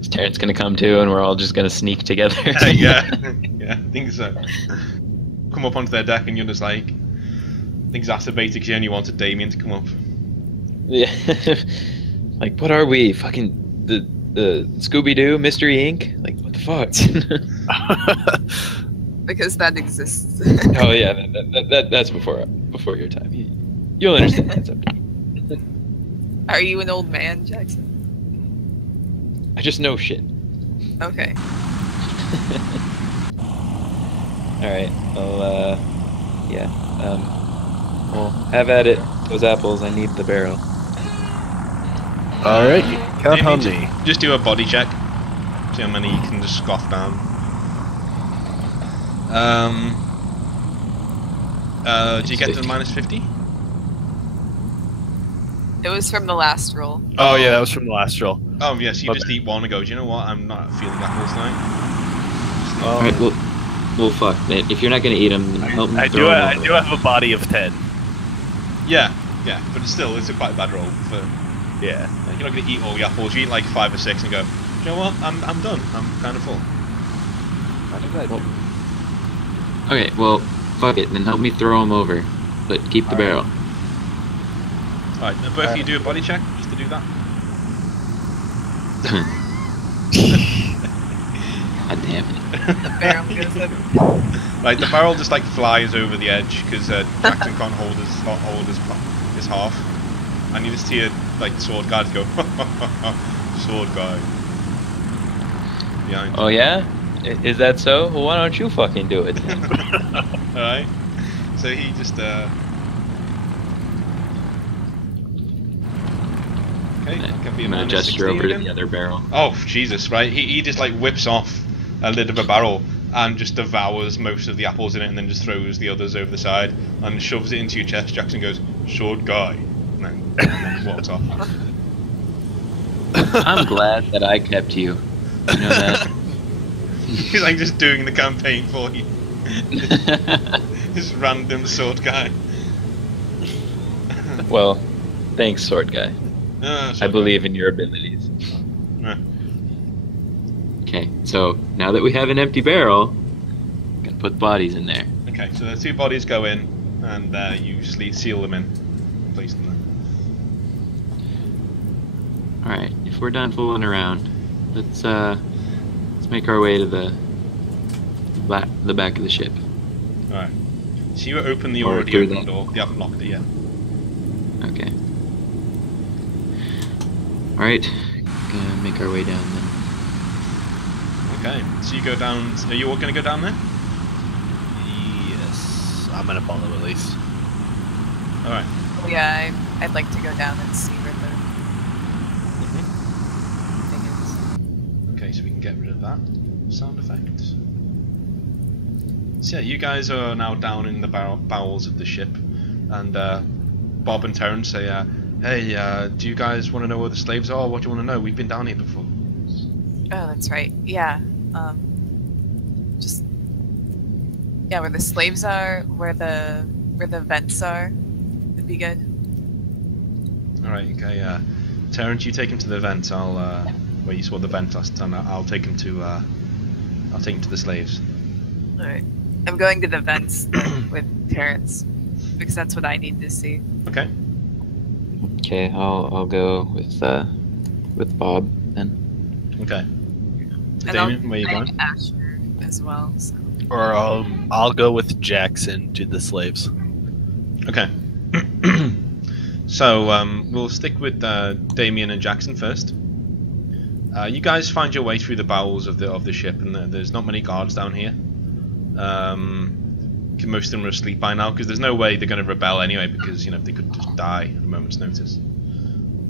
Is Terrence gonna come too, and we're all just gonna sneak together? yeah, I think so. Come up onto their deck, and you're just like exacerbated because you only wanted Damien to come up. Yeah. Like, what are we? Fucking the Scooby-Doo Mystery Inc. Like, what the fuck? Because that exists. Oh yeah, that's before your time. You'll understand that someday. Are you an old man, Jackson? I just know shit. Okay. All right. Well, yeah. Well, have at it. Those apples. I need the barrel. All right, count Maybe on ju- me. Just do a body check. See how many you can just scoff down. Do you get to the minus 50? It was from the last roll. Oh yeah, that was from the last roll. Oh yes, you Okay. just eat one and go, do you know what? I'm not feeling apples tonight. All right. Well, fuck. Man. If you're not gonna eat them, then help me. I throw 'em I over. do have a body of 10. Yeah, but it's a quite bad roll for. Yeah. Like, you're not gonna eat all the apples. You eat like 5 or 6 and go, do you know what? I'm done. I'm kind of full. Okay. Well, fuck it. Then help me throw them over, but keep the barrel. Alright, both of you do a body check just to do that. God damn it. The barrel goes up. Right, the barrel just like flies over the edge because Jackson can't hold his half, and you just hear like sword guards go, sword guy. Behind. Oh yeah? Is that so? Well, why don't you fucking do it? Alright. So he just okay, that can be a I'm gonna minus gesture 60 over to again. the other barrel. Oh Jesus! Right, he just like whips off a lid of a barrel and just devours most of the apples in it, and then just throws the others over the side and shoves it into your chest. Jackson goes, "Sword guy," and then walks off. I'm glad that I kept you. You know that? He's like just doing the campaign for you. This random sword guy. Well, thanks, sword guy. Ah, I sword believe in your abilities. guy. Okay, so now that we have an empty barrel, we can put bodies in there. Okay, so the 2 bodies go in, and you seal them in, place them there. All right, if we're done fooling around, let's make our way to the back of the ship. All right. So you open the Or already through open that. door. You haven't locked it yet. Okay. All right, gonna make our way down then. Okay. So you go down. Are you all going to go down there? Yes, I'm gonna follow at least. All right. Yeah, I'd like to go down and see where the thing is. Okay, so we can get rid of that sound effect. So yeah, you guys are now down in the bowels of the ship, and Bob and Terrence say, "Hey, do you guys want to know where the slaves are? What do you want to know? We've been down here before." Oh, that's right. Yeah. Just where the slaves are, where the vents are, would be good. All right. Okay. Terrence, you take him to the vent. I'll where you saw the vent last time. I'll take him to the slaves. All right. I'm going to the vents with Terrence because that's what I need to see. Okay. Okay, I'll go with Bob then. Okay. And Damien, where you going? Asher as well. So. Or I'll go with Jackson to the slaves. Okay. So we'll stick with Damien and Jackson first. You guys find your way through the bowels of the ship, and there's not many guards down here. Most of them are asleep by now because there's no way they're going to rebel anyway, because they could just die at a moment's notice.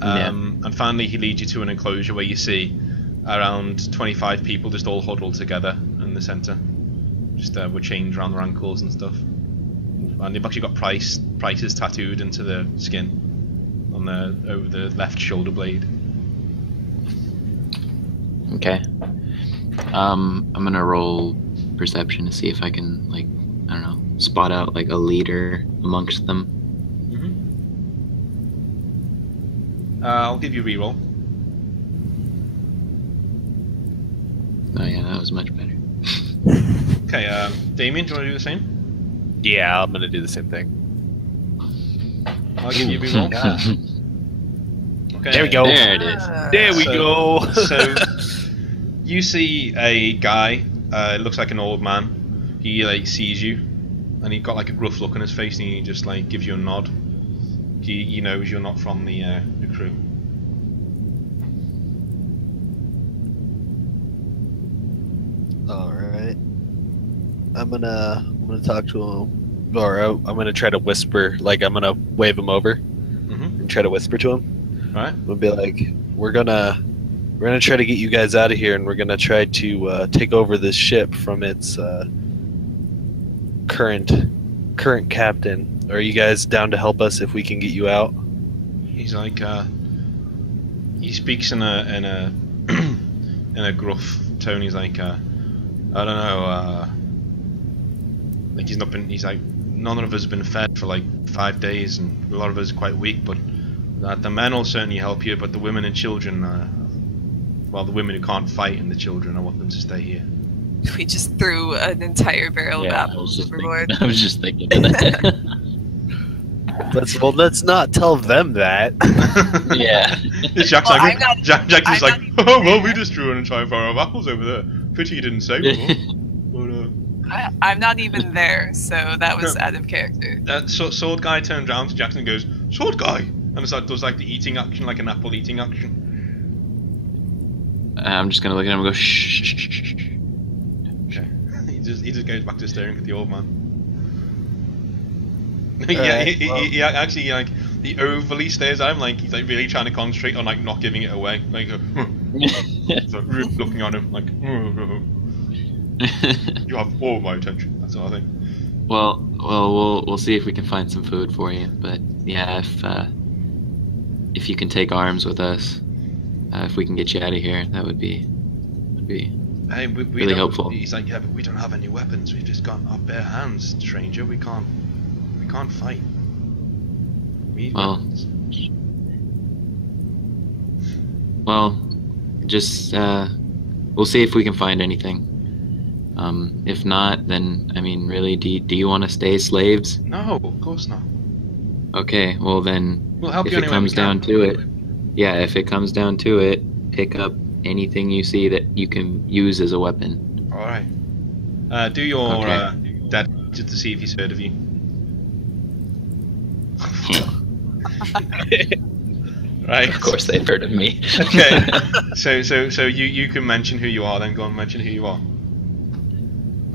And finally, he leads you to an enclosure where you see around 25 people just all huddled together in the centre, just with chains around their ankles and stuff. And they've actually got prices tattooed into the skin on over the left shoulder blade. Okay. I'm gonna roll perception to see if I can, like, I don't know, spot out like a leader amongst them. I'll give you a reroll. Oh yeah, that was much better. Okay, Damien, do you want to do the same? Yeah, I'm gonna do the same thing. I'll give you a reroll. Okay. There we go. There it is. There we go. So you see a guy. It looks like an old man. He sees you, and he got like a gruff look on his face, and he just like gives you a nod. He knows you're not from the crew. All right. I'm gonna talk to him, or I'm gonna try to whisper. Like I'm gonna wave him over and try to whisper to him. All right. I'm gonna be like, we're gonna try to get you guys out of here, and we're gonna try to take over this ship from its current captain. Are you guys down to help us if we can get you out? He's like, he speaks in a in a gruff tone. He's like, I don't know. Like he's not been. He's like, none of us have been fed for like 5 days, and a lot of us are quite weak. But the men will certainly help you. But the women and children, well, the women who can't fight and the children, I want them to stay here. We just threw an entire barrel of apples overboard. I was just thinking of that. Let's not tell them that. Yeah. Jack's Well, like, I'm not- Jackson's I'm like, not oh well, we just threw an entire barrel of apples over there. Pity you didn't say more. But, I'm not even there, so that was out of character. that sword guy turns around to Jackson and goes, sword guy, and it's like does like the eating action, like an apple eating action. I'm just gonna look at him and go shh. Shh, shh, shh. Okay. he just goes back to staring at the old man. Alright, he actually like he overly stares at him, like he's like really trying to concentrate on like not giving it away, like so, looking on him like you have all my attention. That's all I think. Well, we'll see if we can find some food for you. But yeah, if you can take arms with us, if we can get you out of here, that would be Hey, we really don't- helpful. He's like, yeah, but we don't have any weapons. We've just got our bare hands, stranger. We can't fight. We need Well, weapons. Well, just we'll see if we can find anything. If not, then I mean, really, do you want to stay slaves? No, of course not. Okay, well then, We'll help if you it any way comes we can. down to it, yeah, if it comes down to it, pick up anything you see that you can use as a weapon. All right. Do your Okay. dad just to see if he's heard of you. Right. Of course, they've heard of me. Okay. So you can mention who you are. Then go and mention who you are.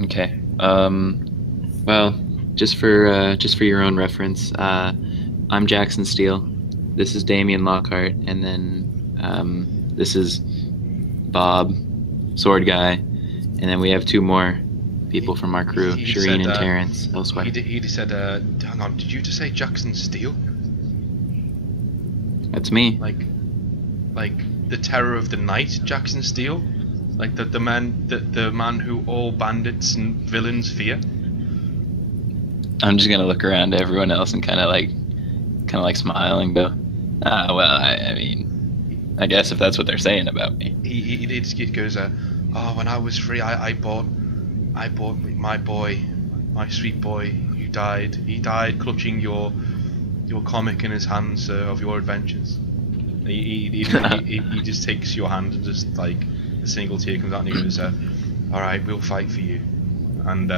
Okay. Well, just for your own reference, I'm Jackson Steele. This is Damien Lockhart, and then this is Bob, Sword Guy, and then we have 2 more people from our crew, He Shireen said, and Terrence elsewhere. He said, hang on, did you just say Jackson Steele? That's me. Like the terror of the night, Jackson Steele? Like the man who all bandits and villains fear? I'm just gonna look around to everyone else and kind of like smile and go, well, I mean, I guess if that's what they're saying about me. He goes, oh, when I was free, I bought my boy, my sweet boy, who died. He died clutching your comic in his hands of your adventures. He just takes your hand and just like a single tear comes out and he goes, all right, we'll fight for you. And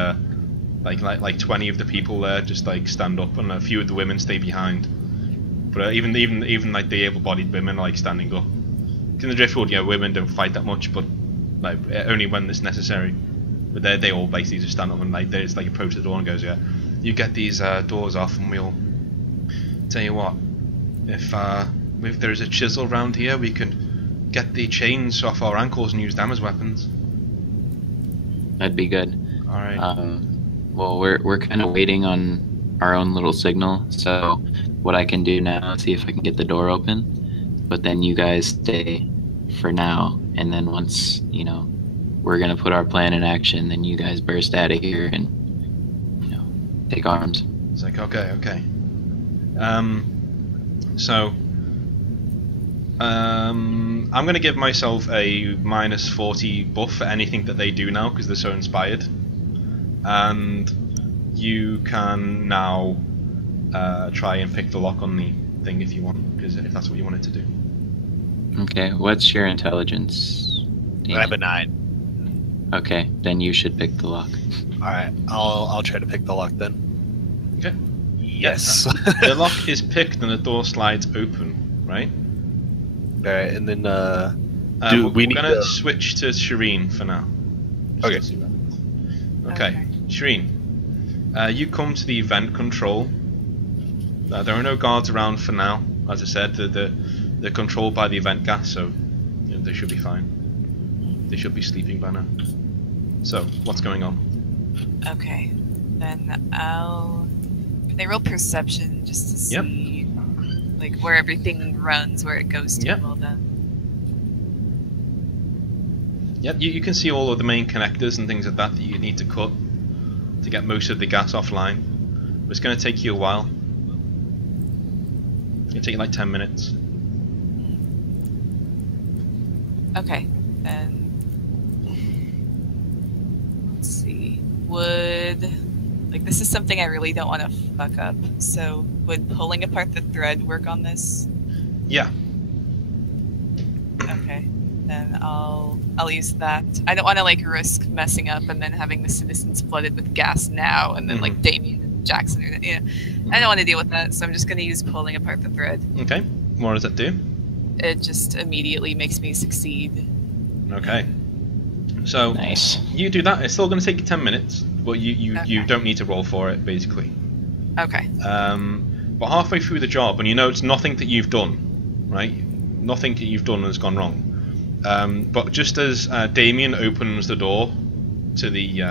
like 20 of the people there just like stand up, and a few of the women stay behind. But even like the able-bodied women are like standing up. In the Driftwood, women don't fight that much, but like only when it's necessary. But they all basically just stand up and like they just like approach the door and goes, yeah, you get these doors off, and we'll tell you what. If there's a chisel around here, we can get the chains off our ankles and use them as weapons. That'd be good. All right. Well, we're kind of waiting on our own little signal, so what I can do now is see if I can get the door open, but then you guys stay for now, and then once we're gonna put our plan in action, then you guys burst out of here and take arms. It's like okay. So I'm gonna give myself a -40 buff for anything that they do now because they're so inspired. And you can now try and pick the lock on the thing if you want, because if that's what you wanted to do. Okay, what's your intelligence? I have a 9. Okay, then you should pick the lock. All right, I'll try to pick the lock then. Okay. Yes. The lock is picked and the door slides open, right? All right, and then we're gonna switch to Shireen for now. Okay. Okay, Shireen. You come to the vent control. There are no guards around for now. As I said, they're controlled by the event gas, so they should be fine. They should be sleeping by now. So, what's going on? Okay, then Can they roll perception just to see, like, where everything runs, where it goes to? Well done. Yep, you can see all of the main connectors and things like that you need to cut to get most of the gas offline. But it's going to take you a while. It's going to take you like 10 minutes. Okay, then let's see. This is something I really don't want to fuck up. So would pulling apart the thread work on this? Yeah. Okay, then I'll use that. I don't want to risk messing up and then having the citizens flooded with gas now, and then Damien and Jackson I don't want to deal with that, so I'm just going to use pulling apart the thread. Okay. What does that do? It just immediately makes me succeed. Okay. So nice. You do that. It's still going to take you 10 minutes, but you don't need to roll for it, basically. Okay. But halfway through the job, and it's nothing that you've done, right? Nothing that you've done has gone wrong. But just as Damien opens the door to the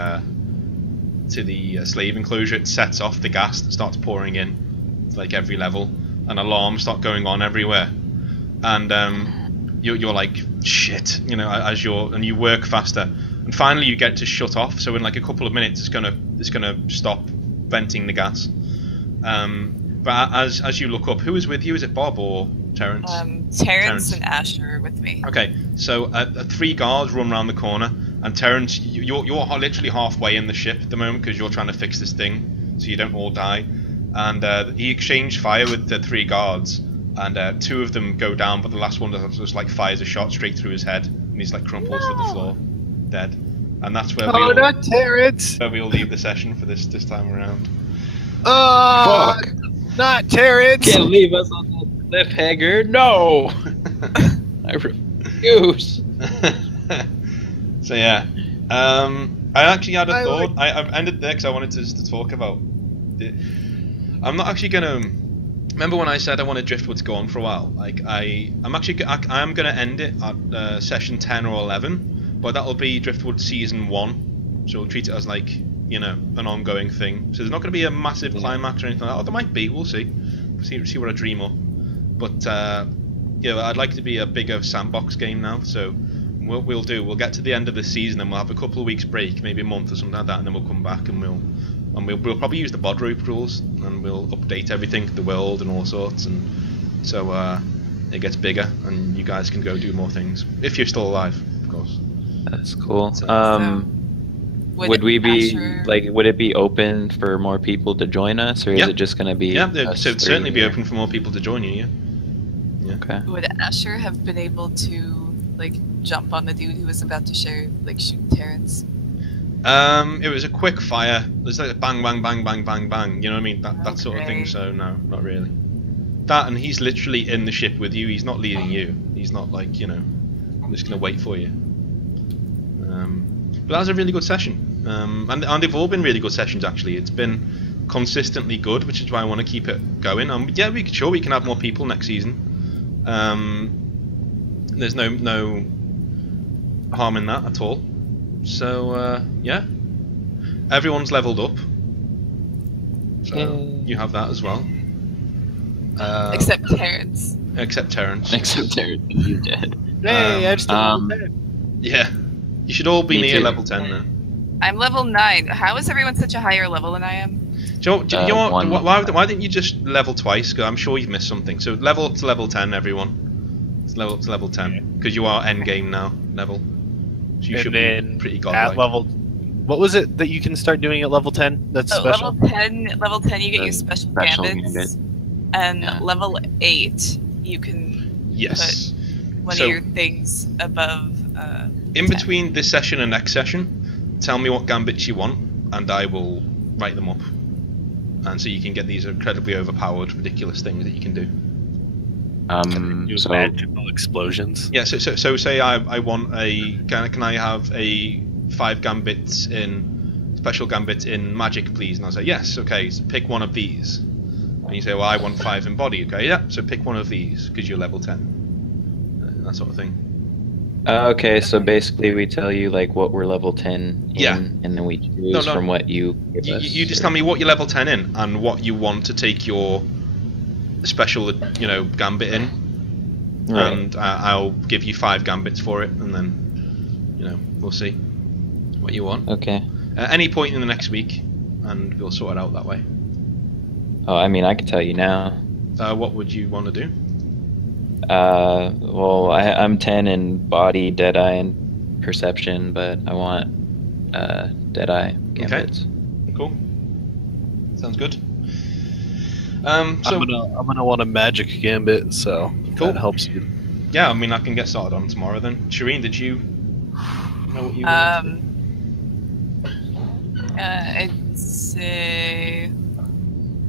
slave enclosure, it sets off the gas that starts pouring in, to every level, and alarms start going on everywhere. And you're like, shit, as you work faster, and finally you get to shut off. So in a couple of minutes, it's gonna stop venting the gas. But as you look up, who is with you? Is it Bob or Terrence? Terrence and Asher are with me. Okay, so 3 guards run around the corner, and Terrence, you're literally halfway in the ship at the moment because you're trying to fix this thing so you don't all die. And he exchanged fire with the 3 guards, and 2 of them go down, but the last one just fires a shot straight through his head, and he's crumples to the floor, dead. And that's where not Terrence! Where we'll leave the session for this time around. Oh, fuck! Not Terrence! Can't leave us on that cliffhanger. No, I refuse. So yeah, I actually had a thought. I've ended there because I wanted to talk about it. I'm not actually gonna remember when I said I wanted Driftwood to go on for a while? Like I'm going to end it at session 10 or 11, but that'll be Driftwood season 1, so we'll treat it as like, you know, an ongoing thing. So there's not going to be a massive climax or anything like that. Oh, there might be. We'll see. See what I dream up. But yeah, I'd like to be a bigger sandbox game now. So we'll get to the end of the season and we'll have a couple of weeks break, maybe a month or something like that, and then we'll come back and we'll probably use the bod rope rules and we'll update everything, the world and all sorts, and so it gets bigger and you guys can go do more things if you're still alive, of course. That's cool. So, would we be Asher- like? Would it be open for more people to join us, or is it just going to be? Yeah, us so it'd three certainly be here? open for more people to join you. Yeah. Okay. Would Asher have been able to like jump on the dude who was about to shoot Terrence? It was a quick fire. There's like a bang, bang, bang, bang, bang, bang. You know what I mean? That sort of thing. Okay. So no, not really. That, and he's literally in the ship with you. He's not leading you. He's not like, you know, I'm just gonna wait for you. But that was a really good session. And they've all been really good sessions actually. It's been consistently good, which is why I want to keep it going. Yeah, we can have more people next season. There's no harm in that at all. So yeah, everyone's leveled up. So you have that as well. Except Terrence. Except Terrence. Except you dead. Hey, I just Yeah, you should all be Me near too. level 10 then. I'm level 9. How is everyone such a higher level than I am? Do you know what? one Why didn't you just level twice? Because I'm sure you've missed something. So level up to level 10, everyone. It's level up to level 10 because you are end game now level. So you should be pretty at godlike. level. What was it that you can start doing at level 10? That's So special. level 10 you get your special special gambits. gambit. And Yeah. level 8 you can Yes. one So- of your things above In between this session and next session, tell me what gambits you want, and I will write them up. And so you can get these incredibly overpowered, ridiculous things that you can do. Do So magical explosions. Yeah. So say I want a can I have a 5 gambits in special gambit in magic, please? And I'll say yes. Okay. So pick one of these. And you say, well, I want 5 in body. Okay. Yeah. So pick one of these because you're level 10. That sort of thing. okay, so basically we tell you like what we're level 10 in, Yeah. and then we choose No. from what you give us. You just or- tell me what you're level 10 in and what you want to take your special, you know, gambit in, Right. and I'll give you 5 gambits for it, and then, you know, we'll see what you want. Okay. At any point in the next week, and we'll sort it out that way. Oh, I mean, I can tell you now. What would you want to do? Well, I'm 10 in body, deadeye, and perception, but I want deadeye gambits. Cool. Sounds good. So I'm gonna want a magic gambit, so Cool. that helps you. yeah, I mean, I can get started on tomorrow then. Shireen, did you know what you wanted I'd say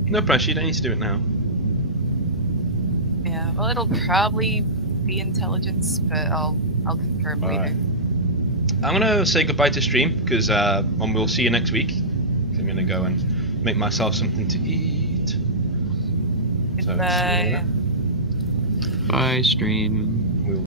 to? No pressure. You don't need to do it now. yeah, well it'll probably be intelligence, but I'll confirm later. Alright. I'm gonna say goodbye to stream because and we'll see you next week. I'm gonna go and make myself something to eat. So, see you Goodbye. later. Bye, stream.